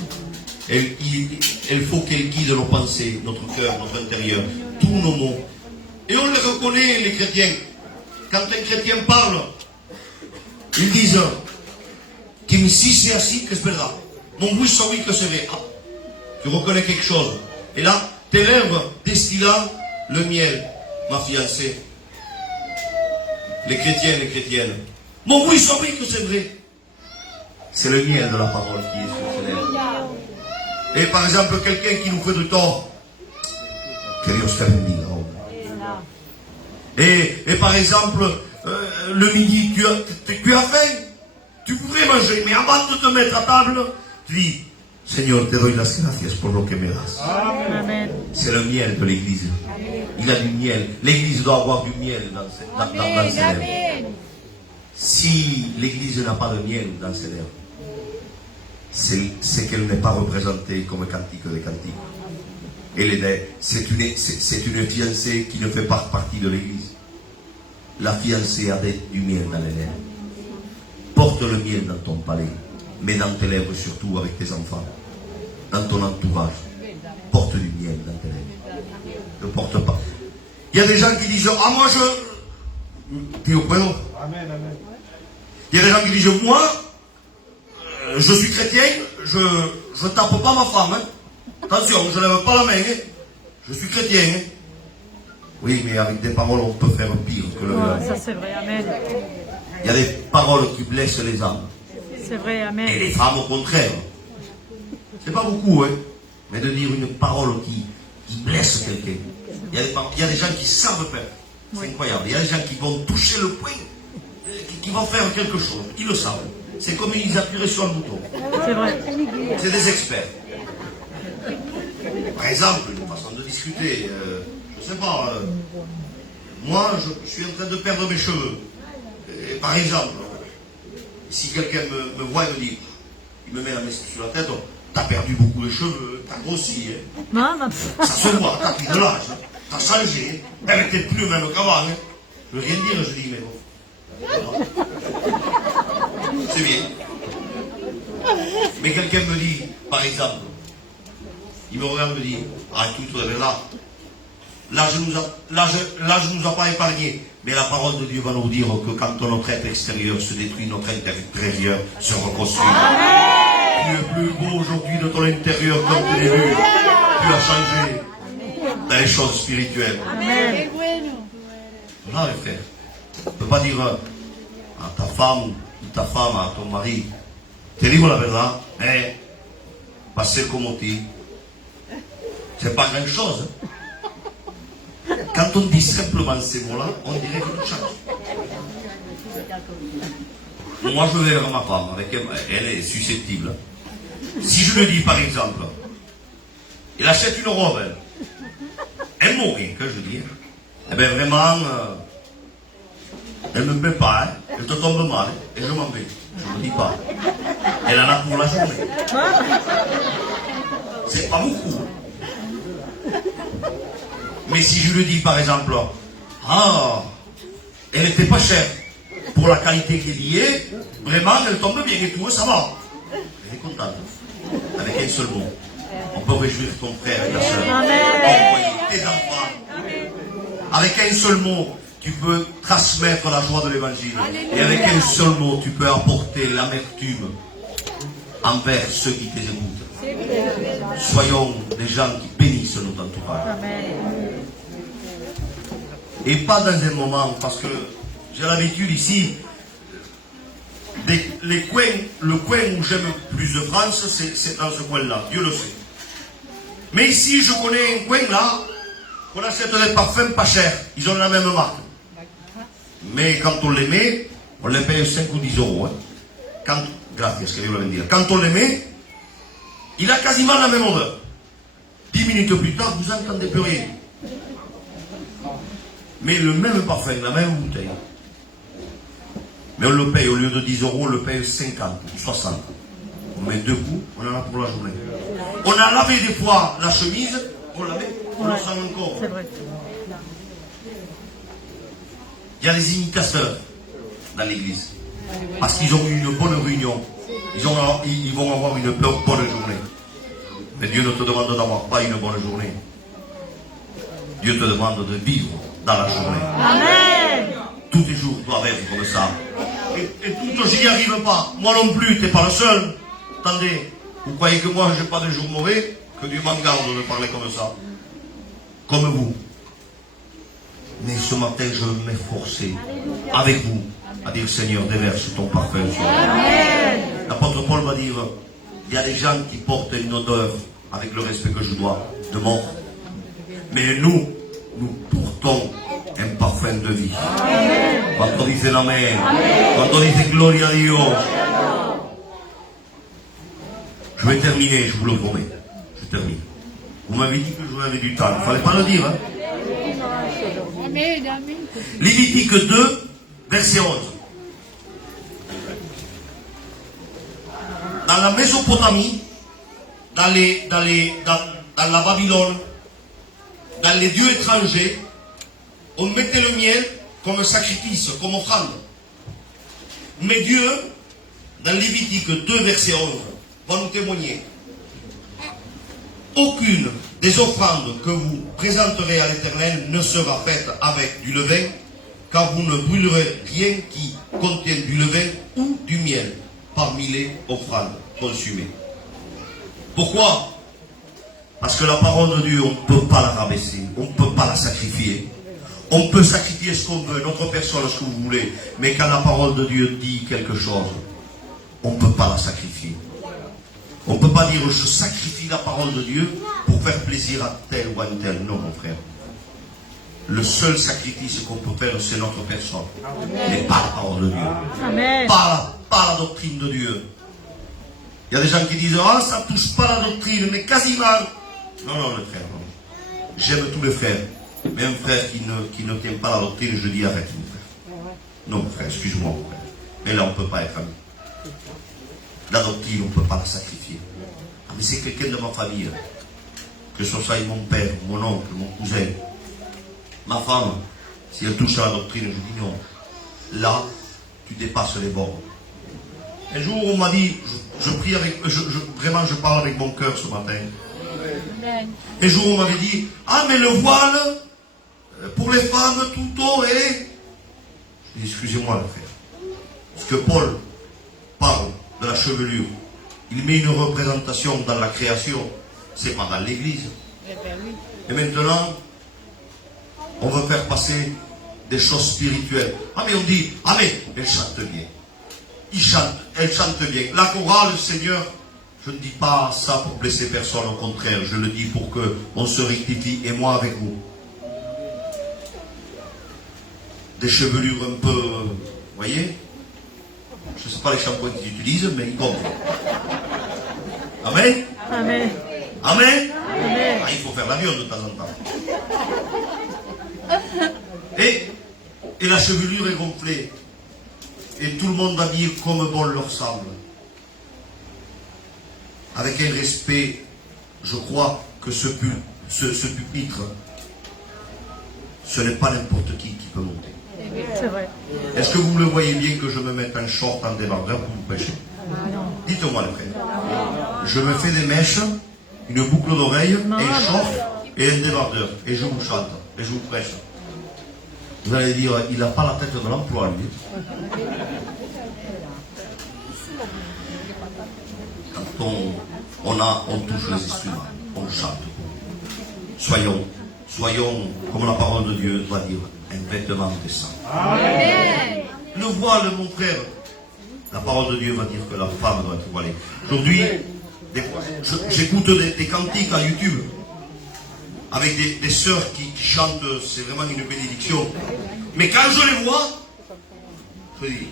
Il faut qu'elle guide nos pensées, notre cœur, notre intérieur, tous nos mots. Et on les reconnaît, les chrétiens. Quand un chrétien parle, ils disent que si c'est así, que es verdad. Mon oui, ça oui que c'est vrai. Ah, tu reconnais quelque chose. Et là, tes lèvres destillent le miel, ma fiancée. Les chrétiens, les chrétiennes. Mon oui, ça oui que c'est vrai. C'est le miel de la parole qui est sur ses lèvres. Et par exemple, quelqu'un qui nous fait du tort, que Dieu te bendiga. Et par exemple, le midi, tu as faim, tu voudrais manger, mais avant de te mettre à table, tu dis, Seigneur, te doy las gracias por lo que me das. Amen. C'est le miel de l'Église. Il a du miel. L'Église doit avoir du miel dans ses lèvres. Si l'Église n'a pas de miel dans ses lèvres, c'est qu'elle n'est pas représentée comme cantique des cantiques. C'est une fiancée qui ne fait pas partie de l'Église. La fiancée a du miel dans les lèvres. Porte le miel dans ton palais, mais dans tes lèvres surtout avec tes enfants, dans ton entourage. Porte du miel dans tes lèvres. Ne porte pas. Il y a des gens qui disent, ah moi je... Pio puedo. Amen, amen. Il y a des gens qui disent, moi, je suis chrétien, je tape pas ma femme. Hein. Attention, je ne lève pas la main. Hein. Je suis chrétien. Hein. Oui, mais avec des paroles, on peut faire pire que le Oh, ça c'est vrai, amen. Il y a des paroles qui blessent les âmes. C'est vrai, Et amen. les femmes, au contraire. C'est pas beaucoup, hein. Mais de dire une parole qui blesse quelqu'un. Il y a des gens qui savent faire. C'est incroyable. Il y a des gens qui vont toucher le point, qui vont faire quelque chose. Ils le savent. C'est comme ils appuieraient sur un bouton. C'est vrai. C'est des experts. Par exemple, une façon de discuter, je sais pas, moi je suis en train de perdre mes cheveux. Et par exemple, si quelqu'un me voit et me dit, il me met la main sur la tête, oh, t'as perdu beaucoup de cheveux, t'as grossi, hein. Non, non. Ça se voit, t'as pris de l'âge, hein. T'as changé, elle était plus le même qu'avant. Hein. Je veux rien dire, je dis, mais bon. C'est bien. Mais quelqu'un me dit, par exemple, il me regarde et me dit, ah écoute, là je nous a pas épargné. Mais la parole de Dieu va nous dire que quand notre être extérieur se détruit, notre être intérieur se reconstruit. Tu es plus beau aujourd'hui de ton intérieur comme tu l'as vu. Tu as changé dans les choses spirituelles. Amen. Voilà les frères. Tu ne peux pas dire à ta femme ou ta femme, à ton mari, te digo la verdad, va ser como ti. C'est pas grand chose. Quand on dit simplement ces mots-là, on dirait que tout change. Moi, je vais vers ma femme, elle est susceptible. Si je lui dis, par exemple, il achète une robe, elle mourit, que je dis. Eh bien, vraiment, elle ne me plaît pas, hein. Elle te tombe mal, et je m'en vais. Je ne le dis pas. Elle en a pour la journée. C'est pas beaucoup. Mais si je lui dis, par exemple, ah, elle n'était pas chère, pour la qualité qu'elle y est, vraiment, elle tombe bien et tout, ça va. Elle est contente. Avec un seul mot. On peut réjouir ton frère et ta soeur. Envoyer tes enfants. Avec un seul mot, tu peux transmettre la joie de l'évangile. Et avec un seul mot, tu peux apporter l'amertume envers ceux qui t'écoutent. Soyons des gens qui bénissent notre entourage. Et pas dans un moment, parce que j'ai l'habitude ici, le coin où j'aime plus de France, c'est dans ce coin-là, Dieu le sait. Mais ici, je connais un coin là, on achète des parfums pas chers, ils ont la même marque. Mais quand on les met, on les paye 5 ou 10 euros. Hein. Quand on les met, il a quasiment la même odeur. 10 minutes plus tard, vous n'entendez plus rien. Mais le même parfum, la même bouteille. Mais on le paye, au lieu de 10 euros, on le paye 50 ou 60. On met 2 coups, on en a pour la journée. On a lavé des fois la chemise, on la met, on le sent encore. C'est vrai. Il y a des imitateurs dans l'église. Parce qu'ils ont eu une bonne réunion. Ils vont avoir une bonne journée. Mais Dieu ne te demande d'avoir pas une bonne journée. Dieu te demande de vivre dans la journée. Amen. Tous les jours doivent être comme ça. Et tout, je n'y arrive pas. Moi non plus, tu n'es pas le seul. Attendez, vous croyez que moi, je n'ai pas de jours mauvais? Que Dieu m'en garde de parler comme ça. Comme vous. Mais ce matin, je vais m'efforcer avec vous à dire, Seigneur, déverse ton parfum sur moi. L'apôtre Paul va dire, il y a des gens qui portent une odeur avec le respect que je dois de mort. Mais nous portons un parfum de vie. Quand on dit Amen, quand on dit Gloria a Dieu. Je vais terminer, je vous le promets. Je termine. Vous m'avez dit que je vous avais du temps. Il ne fallait pas le dire. Hein? Lévitique 2, verset 11. Dans la Mésopotamie, dans la Babylone, dans les dieux étrangers, on mettait le miel comme sacrifice, comme offrande. Mais Dieu, dans Lévitique 2, verset 11, va nous témoigner. Aucune des offrandes que vous présenterez à l'Éternel ne sera faite avec du levain, car vous ne brûlerez rien qui contienne du levain ou du miel parmi les offrandes consumées. Pourquoi? Parce que la parole de Dieu, on ne peut pas la rabaisser, on ne peut pas la sacrifier. On peut sacrifier ce qu'on veut, notre personne, ce que vous voulez, mais quand la parole de Dieu dit quelque chose, on ne peut pas la sacrifier. On ne peut pas dire je sacrifie la parole de Dieu pour faire plaisir à tel ou à tel. Non, mon frère. Le seul sacrifice qu'on peut faire, c'est notre personne. Mais pas la parole de Dieu. Amen. Pas la doctrine de Dieu. Il y a des gens qui disent ah, ça ne touche pas la doctrine, mais quasiment. Non, le frère. Non. J'aime tous les frères. Mais un frère qui ne tient pas la doctrine, je dis arrête, mon frère. Non, mon frère, excuse-moi, mon frère. Mais là, on ne peut pas être amis. La doctrine, on ne peut pas la sacrifier. Ah, mais c'est quelqu'un de ma famille. Que ce soit mon père, mon oncle, mon cousin, ma femme. Si elle touche à la doctrine, je dis non. Là, tu dépasses les bornes. Un jour, on m'a dit, je prie avec, vraiment, je parle avec mon cœur ce matin. Un jour, on m'avait dit, ah, mais le voile, pour les femmes, tout haut, et... Je dis, excusez-moi, le frère. Parce que Paul parle de la chevelure. Il met une représentation dans la création. C'est pas dans l'église. Et maintenant, on veut faire passer des choses spirituelles. Ah, mais on dit, ah, mais elle chante bien. Elle chante bien. La chorale, Seigneur, je ne dis pas ça pour blesser personne, au contraire, je le dis pour qu'on se rectifie, et moi avec vous. Des chevelures un peu, vous voyez? Je ne sais pas les shampoings qu'ils utilisent, mais ils comptent. Amen? Amen. Amen? Amen. Ah, il faut faire l'avion de temps en temps. Et la chevelure est gonflée. Et tout le monde habillé comme bon leur semble. Avec un respect, je crois que ce pupitre, ce n'est pas n'importe qui peut monter. C'est vrai. Est-ce que vous me le voyez bien que je me mette un short en débardeur pour vous prêcher? Dites-moi les frères. Je me fais des mèches, une boucle d'oreille, un short et un débardeur. Et je vous chante, et je vous prêche. Vous allez dire, il n'a pas la tête de l'emploi, lui. Quand on touche les instruments, on chante. Soyons, comme la parole de Dieu doit dire, un vêtement décent. Le voile, mon frère. La parole de Dieu va dire que la femme doit être voilée. Aujourd'hui, j'écoute des cantiques à YouTube avec des sœurs qui chantent, c'est vraiment une bénédiction. Mais quand je les vois, je dis,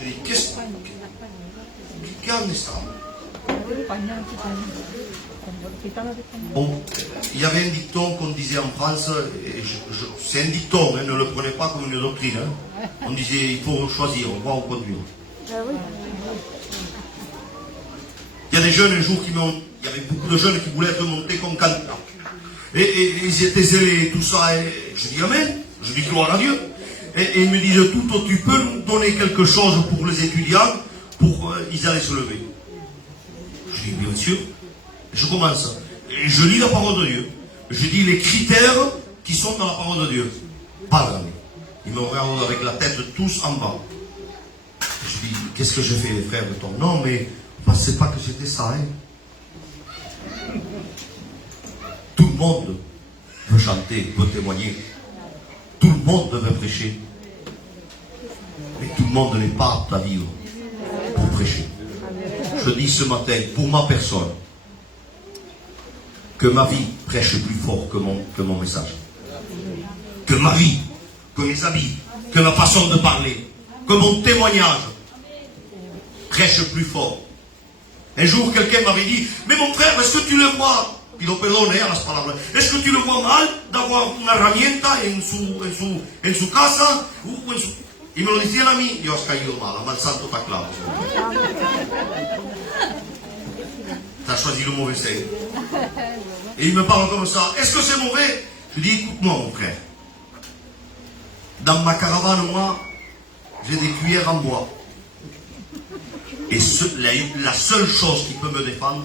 je dis, qu'est-ce est-ce? Bon, il y avait un dicton qu'on disait en France, et c'est un dicton, ne le prenez pas comme une doctrine. Hein. On disait, il faut choisir, voir ou conduire. Il y a des jeunes un jour il y avait beaucoup de jeunes qui voulaient être montés comme candidats. Et ils étaient zélés, tout ça, et je dis amen, je dis gloire à Dieu. Et ils me disent, tout, tu peux nous donner quelque chose pour les étudiants, pour ils allaient se lever. Je dis bien sûr. Je commence. Et je lis la parole de Dieu. Je dis les critères qui sont dans la parole de Dieu. Parle. Ils me regardent avec la tête tous en bas. Je dis, qu'est-ce que je fais les frères de ton? Non, mais vous ne pensez pas que c'était ça, hein? Tout le monde veut chanter, veut témoigner. Tout le monde veut prêcher. Mais tout le monde n'est pas apte à vivre pour prêcher. Je dis ce matin, pour ma personne, que ma vie prêche plus fort que mon message. Que ma vie, que mes habits, que ma façon de parler, que mon témoignage prêche plus fort. Un jour, quelqu'un m'avait dit, mais mon frère, est-ce que tu le vois? Pido perdone a las palabras. Est-ce que tu le vois mal d'avoir una herramienta en su casa? Y me lo decían a mí, yo has caído mal, a mal santo ta clavo. T'as choisi le mauvais sein. Et il me parle comme ça. Est-ce que c'est mauvais? Je dis, écoute-moi mon frère. Dans ma caravane, moi, j'ai des cuillères en bois. Et la seule chose qui peut me défendre,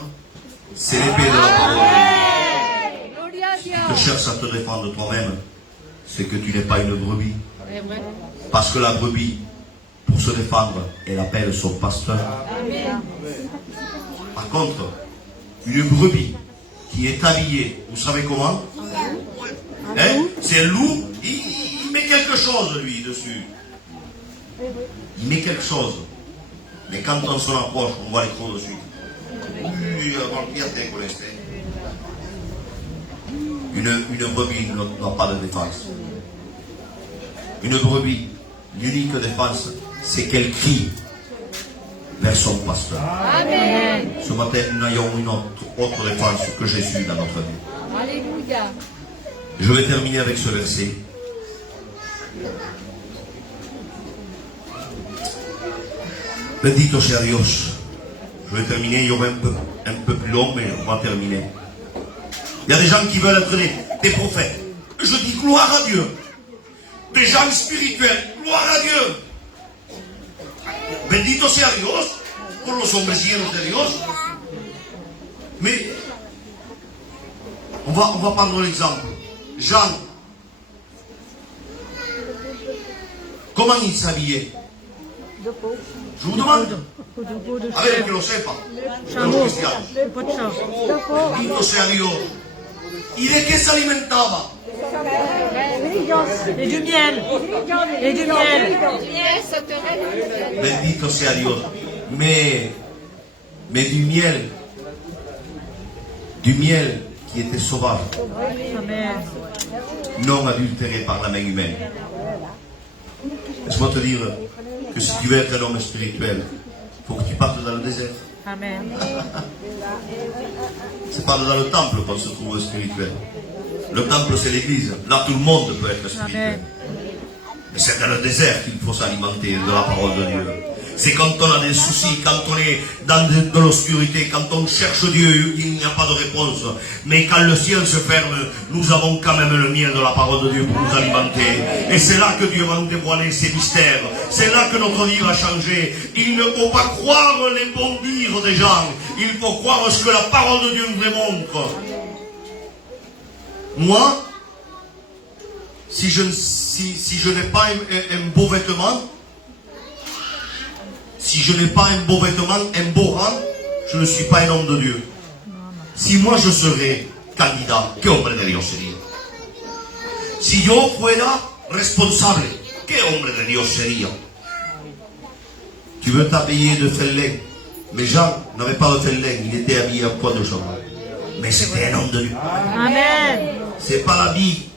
c'est l'épée de la parole. Si tu cherches à te défendre toi-même, c'est que tu n'es pas une brebis. Parce que la brebis, pour se défendre, elle appelle son pasteur. Par contre, une brebis qui est habillée, vous savez comment? Hein? C'est un loup, il met quelque chose lui dessus. Il met quelque chose. Mais quand on se rapproche, on voit les crocs dessus. Une brebis n'a pas de défense. Une brebis, l'unique défense, c'est qu'elle crie vers son pasteur. Amen. Ce matin, nous n'ayons une autre défense que Jésus dans notre vie. Alléluia. Je vais terminer avec ce verset. Bendito sea Dios. Je vais terminer, il y aura un peu plus long, mais on va terminer. Il y a des gens qui veulent être des prophètes. Je dis gloire à Dieu. Des gens spirituels, gloire à Dieu. Bendito sea Dios por los hombres llenos de Dios. Mais on va prendre l'exemple. Jean, comment il s'habillait? Je vous demande. Avec que lo sepa. Chameau, le pot de chat. Bendito sea Dios. ¿Y de qué se alimentaba? Et du miel. Et du miel. Bendito sea Dios. Mais du miel qui était sauvage, Amen. non adultéré par la main humaine. Laisse-moi te dire que si tu veux être un homme spirituel, il faut que tu partes dans le désert. Amen. C'est pas dans le temple qu'on se trouve spirituel. Le temple, c'est l'église. Là, tout le monde peut être spirituel. Amen. Mais c'est dans le désert qu'il faut s'alimenter de la parole de Dieu. C'est quand on a des soucis, quand on est dans de l'obscurité, quand on cherche Dieu, il n'y a pas de réponse. Mais quand le ciel se ferme, nous avons quand même le miel de la parole de Dieu pour nous alimenter. Et c'est là que Dieu va nous dévoiler ses mystères. C'est là que notre vie va changer. Il ne faut pas croire les bons dires des gens. Il faut croire ce que la parole de Dieu nous démontre. Moi, si je n'ai pas un beau vêtement, si je n'ai pas un beau vêtement, un beau rang, je ne suis pas un homme de Dieu. Si moi je serais candidat, ¿qué hombre de Dios sería? Si yo fuera responsable, ¿qué hombre de Dios sería? Tu veux t'habiller de felin. Mais Jean n'avait pas de felin, il était habillé en poids de chambre. Mais c'était un homme de Dieu. Amen. C'est pas l'habit.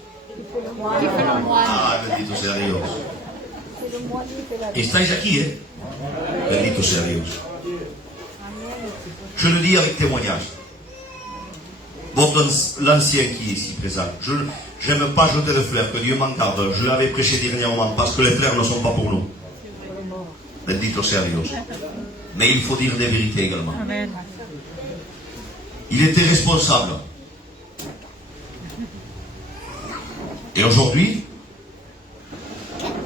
Ah, bendito sea Dios. Estáis aquí, ¿eh? Bendito sea Dios. Je le dis avec témoignage. Bon, l'ancien qui est ici présent, je n'aime pas jeter le fleurs, que Dieu m'en garde. Je l'avais prêché dernièrement parce que les fleurs ne sont pas pour nous. Bendito sea Dios. Mais il faut dire des vérités également. Amen. Il était responsable. Et aujourd'hui,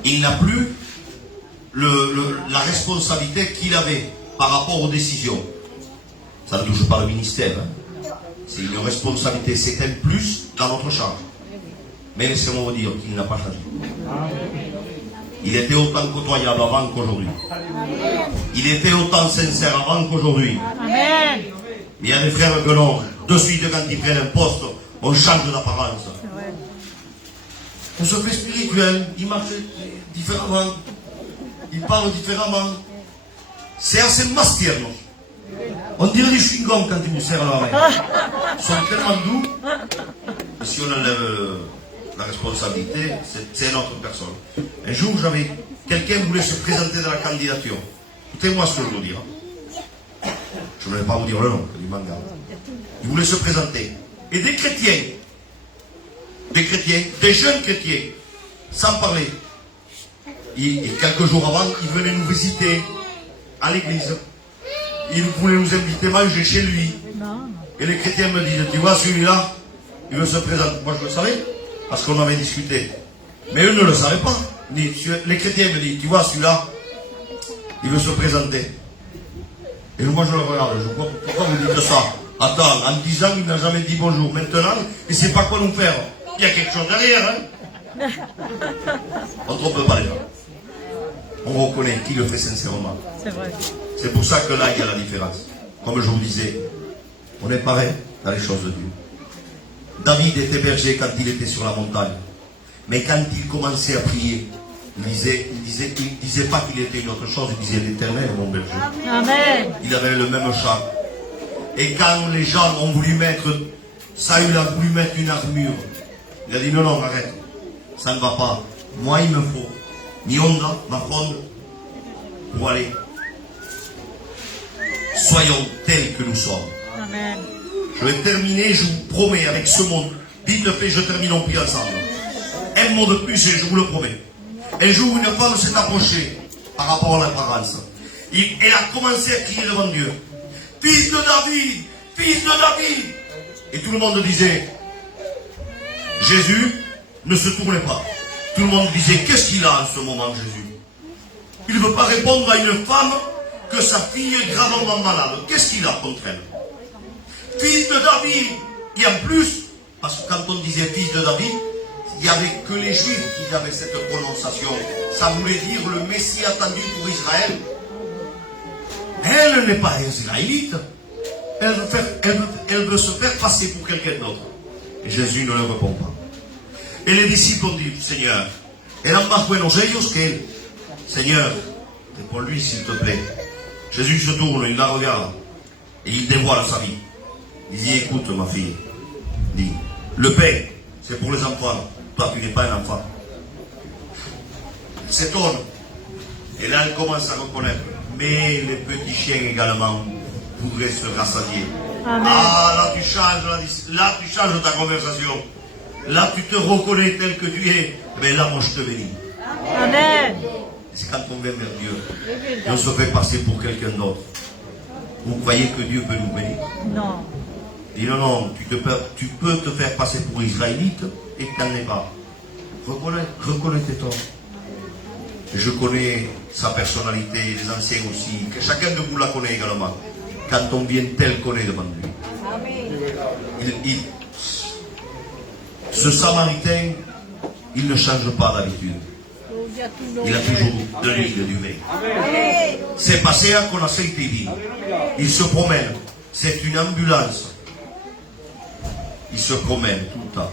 il n'a plus la responsabilité qu'il avait par rapport aux décisions. Ça ne touche pas le ministère. Hein. C'est une responsabilité, c'est un plus dans notre charge. Mais laissez-moi vous dire qu'il n'a pas changé. Il était autant côtoyable avant qu'aujourd'hui. Il était autant sincère avant qu'aujourd'hui. Amen. Il y a des frères que non, de suite quand ils prennent un poste, on change d'apparence. On se fait spirituel, il marche différemment, il parle différemment. C'est assez masquerno. On dirait des chewing-gums quand ils nous serrent la main. Ils sont tellement doux. Et si on enlève la responsabilité, c'est une autre personne. Un jour, quelqu'un voulait se présenter dans la candidature. Écoutez-moi ce que je veux dire. Je ne vais pas vous dire le nom, que Dieu m'en garde. Il voulait se présenter. Et des chrétiens, des jeunes chrétiens, sans parler. Et quelques jours avant, ils venaient nous visiter à l'église. Ils voulaient nous inviter à manger chez lui. Et les chrétiens me disent, tu vois celui-là, il veut se présenter. Moi je le savais, parce qu'on avait discuté. Mais eux ne le savaient pas. Les chrétiens me disent, tu vois celui-là, il veut se présenter. Et moi je le regarde, je vois, pourquoi vous dites ça? Attends, en 10 ans, il n'a jamais dit bonjour. Maintenant, il ne sait pas quoi nous faire. Il y a quelque chose derrière, hein? On ne trompe pas les gens. On reconnaît qui le fait sincèrement. C'est vrai. C'est pour ça que là, il y a la différence. Comme je vous disais, on est pareil dans les choses de Dieu. David était berger quand il était sur la montagne. Mais quand il commençait à prier, il disait pas qu'il était une autre chose, il disait l'Éternel, mon berger. Amen. Il avait le même chant. Et quand les gens ont voulu mettre, Saül a voulu mettre une armure, il a dit non, non, arrête, ça ne va pas. Moi, il me faut mi onda, ma fronde, pour aller. Soyons tels que nous sommes. Amen. Je vais terminer, je vous promets, avec ce mot. Vite fait, je termine, on prie ensemble. Un mot de plus, et je vous le promets. Un jour, une femme s'est approchée par rapport à l'apparence. Elle a commencé à crier devant Dieu. Fils de David, fils de David. Et tout le monde disait, Jésus ne se tournait pas. Tout le monde disait, qu'est-ce qu'il a en ce moment, Jésus? Il ne veut pas répondre à une femme que sa fille est gravement malade. Qu'est-ce qu'il a contre elle? Fils de David. Et en plus, parce que quand on disait fils de David, il n'y avait que les Juifs qui avaient cette prononciation. Ça voulait dire le Messie attendu pour Israël. Elle n'est pas israélite. Elle veut se faire passer pour quelqu'un d'autre. Et Jésus ne le répond pas. Et les disciples ont dit, Seigneur, eran más buenos ellos que él. Seigneur, réponds-lui s'il te plaît. Jésus se tourne, il la regarde. Et il dévoile sa vie. Il dit, écoute ma fille. Il dit, le pain, c'est pour les enfants. Toi, tu n'es pas un enfant. Elle s'étonne. Et là, elle commence à reconnaître. Mais les petits chiens également pourraient se rassasier. Amen. Ah, là tu changes ta conversation. Là tu te reconnais tel que tu es. Mais là, moi je te bénis. Amen. C'est quand on vient vers Dieu. Et on se fait passer pour quelqu'un d'autre. Vous croyez que Dieu peut nous bénir? Non. Dis non, non, tu peux te faire passer pour israélite et que tu n'en es pas. Reconnais tes torts. Je connais sa personnalité, les anciens aussi, que chacun de vous la connaît également. Quand on vient tel qu'on est devant lui. Ce Samaritain, il ne change pas d'habitude. Il a toujours de l'huile et du vin. C'est passé à con aceite et vin. Il se promène. C'est une ambulance. Il se promène tout le temps.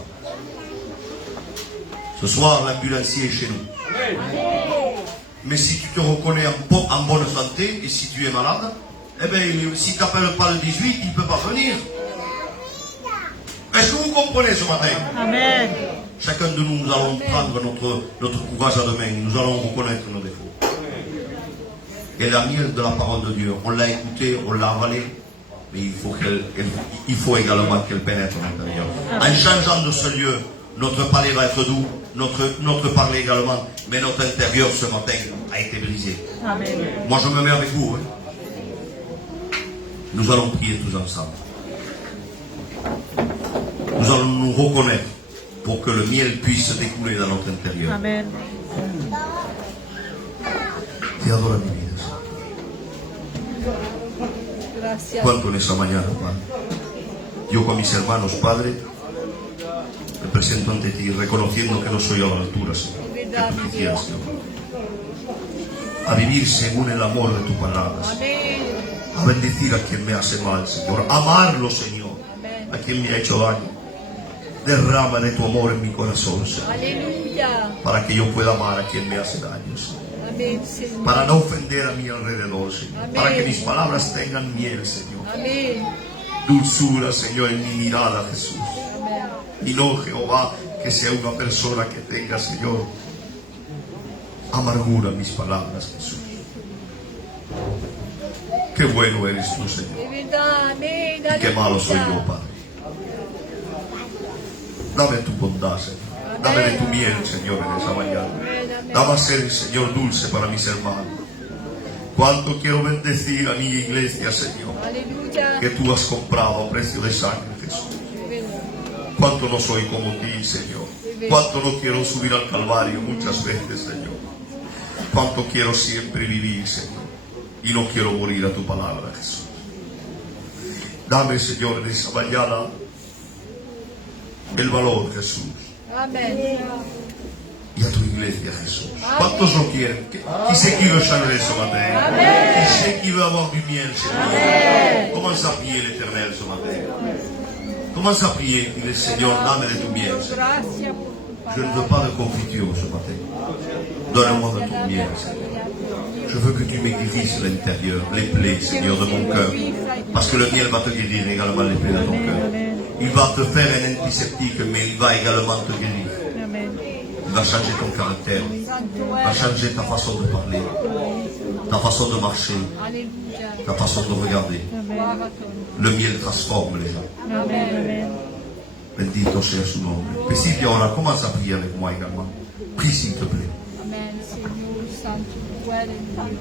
Ce soir, l'ambulancier est chez nous. Mais si tu te reconnais en bonne santé et si tu es malade, eh bien, si tu n'appelles pas le 18, il ne peut pas venir. Est-ce que vous comprenez ce matin? Amen. Chacun de nous, nous allons prendre notre courage à deux mains. Nous allons reconnaître nos défauts. Et la miel de la parole de Dieu, on l'a écoutée, on l'a avalée, mais il faut également qu'elle pénètre à l'intérieur. En changeant de ce lieu, notre palais va être doux, notre parler également, mais notre intérieur ce matin a été brisé. Amen. Moi je me mets avec vous. Hein. Nous allons prier tous ensemble. Nous allons nous reconnaître pour que le miel puisse découler dans notre intérieur. Amen. Te adoro mi vida. Gracias. ¿Cuánto en esa mañana, Padre? Yo con mis hermanos, Padre, me presento ante ti reconociendo que no soy a la altura, Señor, que tú quisieras, Señor. A vivir según el amor de tu palabra, Señor. Amén. A bendecir a quien me hace mal, Señor. A amarlo, Señor, a quien me ha hecho daño. Derrama de tu amor en mi corazón, Señor, Aleluya. para que yo pueda amar a quien me hace daño, Señor. Amén, Señor. Para no ofender a mi alrededor, Señor. Amén. Para que mis palabras tengan miel, Señor. Amén. Dulzura, Señor, en mi mirada, Jesús. Amén. Y no, Jehová, que sea una persona que tenga, Señor, amargura en mis palabras, Jesús. Qué bueno eres tú, Señor. De verdad, amén. Y qué malo soy yo, Aleluya. Padre. Dame tu bondad, Señor. Dame de tu miel, Señor, en esa mañana. Amén, amén. Dame a ser, Señor, dulce para mis hermanos. Cuánto quiero bendecir a mi iglesia, Señor, Aleluya. que tú has comprado a precio de sangre, Jesús. De verdad. Cuánto no soy como ti, Señor. Cuánto no quiero subir al Calvario muchas veces, Señor. Cuánto quiero siempre vivir, Señor. Y no quiero morir a tu palabra, Jesús. Dame, Señor, en esa mañana el valor, Jesús. Amén. Y a tu iglesia, Jesús. ¿Cuántos lo quieren? Qui c'est qui veut changer ce matin? Qui c'est qui veut avoir du miel, Seigneur? Commence à prier l'Éternel ce matin. Commence à prier, dis le Seigneur, dame de tu miel, Seigneur. Gracias por tu palabra. Je ne veux pas de confiture ce matin. Donne-moi de ton miel, Seigneur. Je veux que tu m'aiguises l'intérieur, les plaies, Seigneur, de mon cœur. Parce que le miel va te guérir également les plaies de ton cœur. Il va te faire un antiseptique, mais il va également te guérir. Amen. Il va changer ton caractère. Il va changer ta façon de parler, ta façon de marcher, Aleluya. ta façon de regarder. Gloire à ton nom. Le miel transforme les gens. Amen. Amen. Bendito sea su nombre. Principia ahora, commence à prier avec moi également. Prie s'il te plaît. Amén, Señor Santo, tú eres Dios.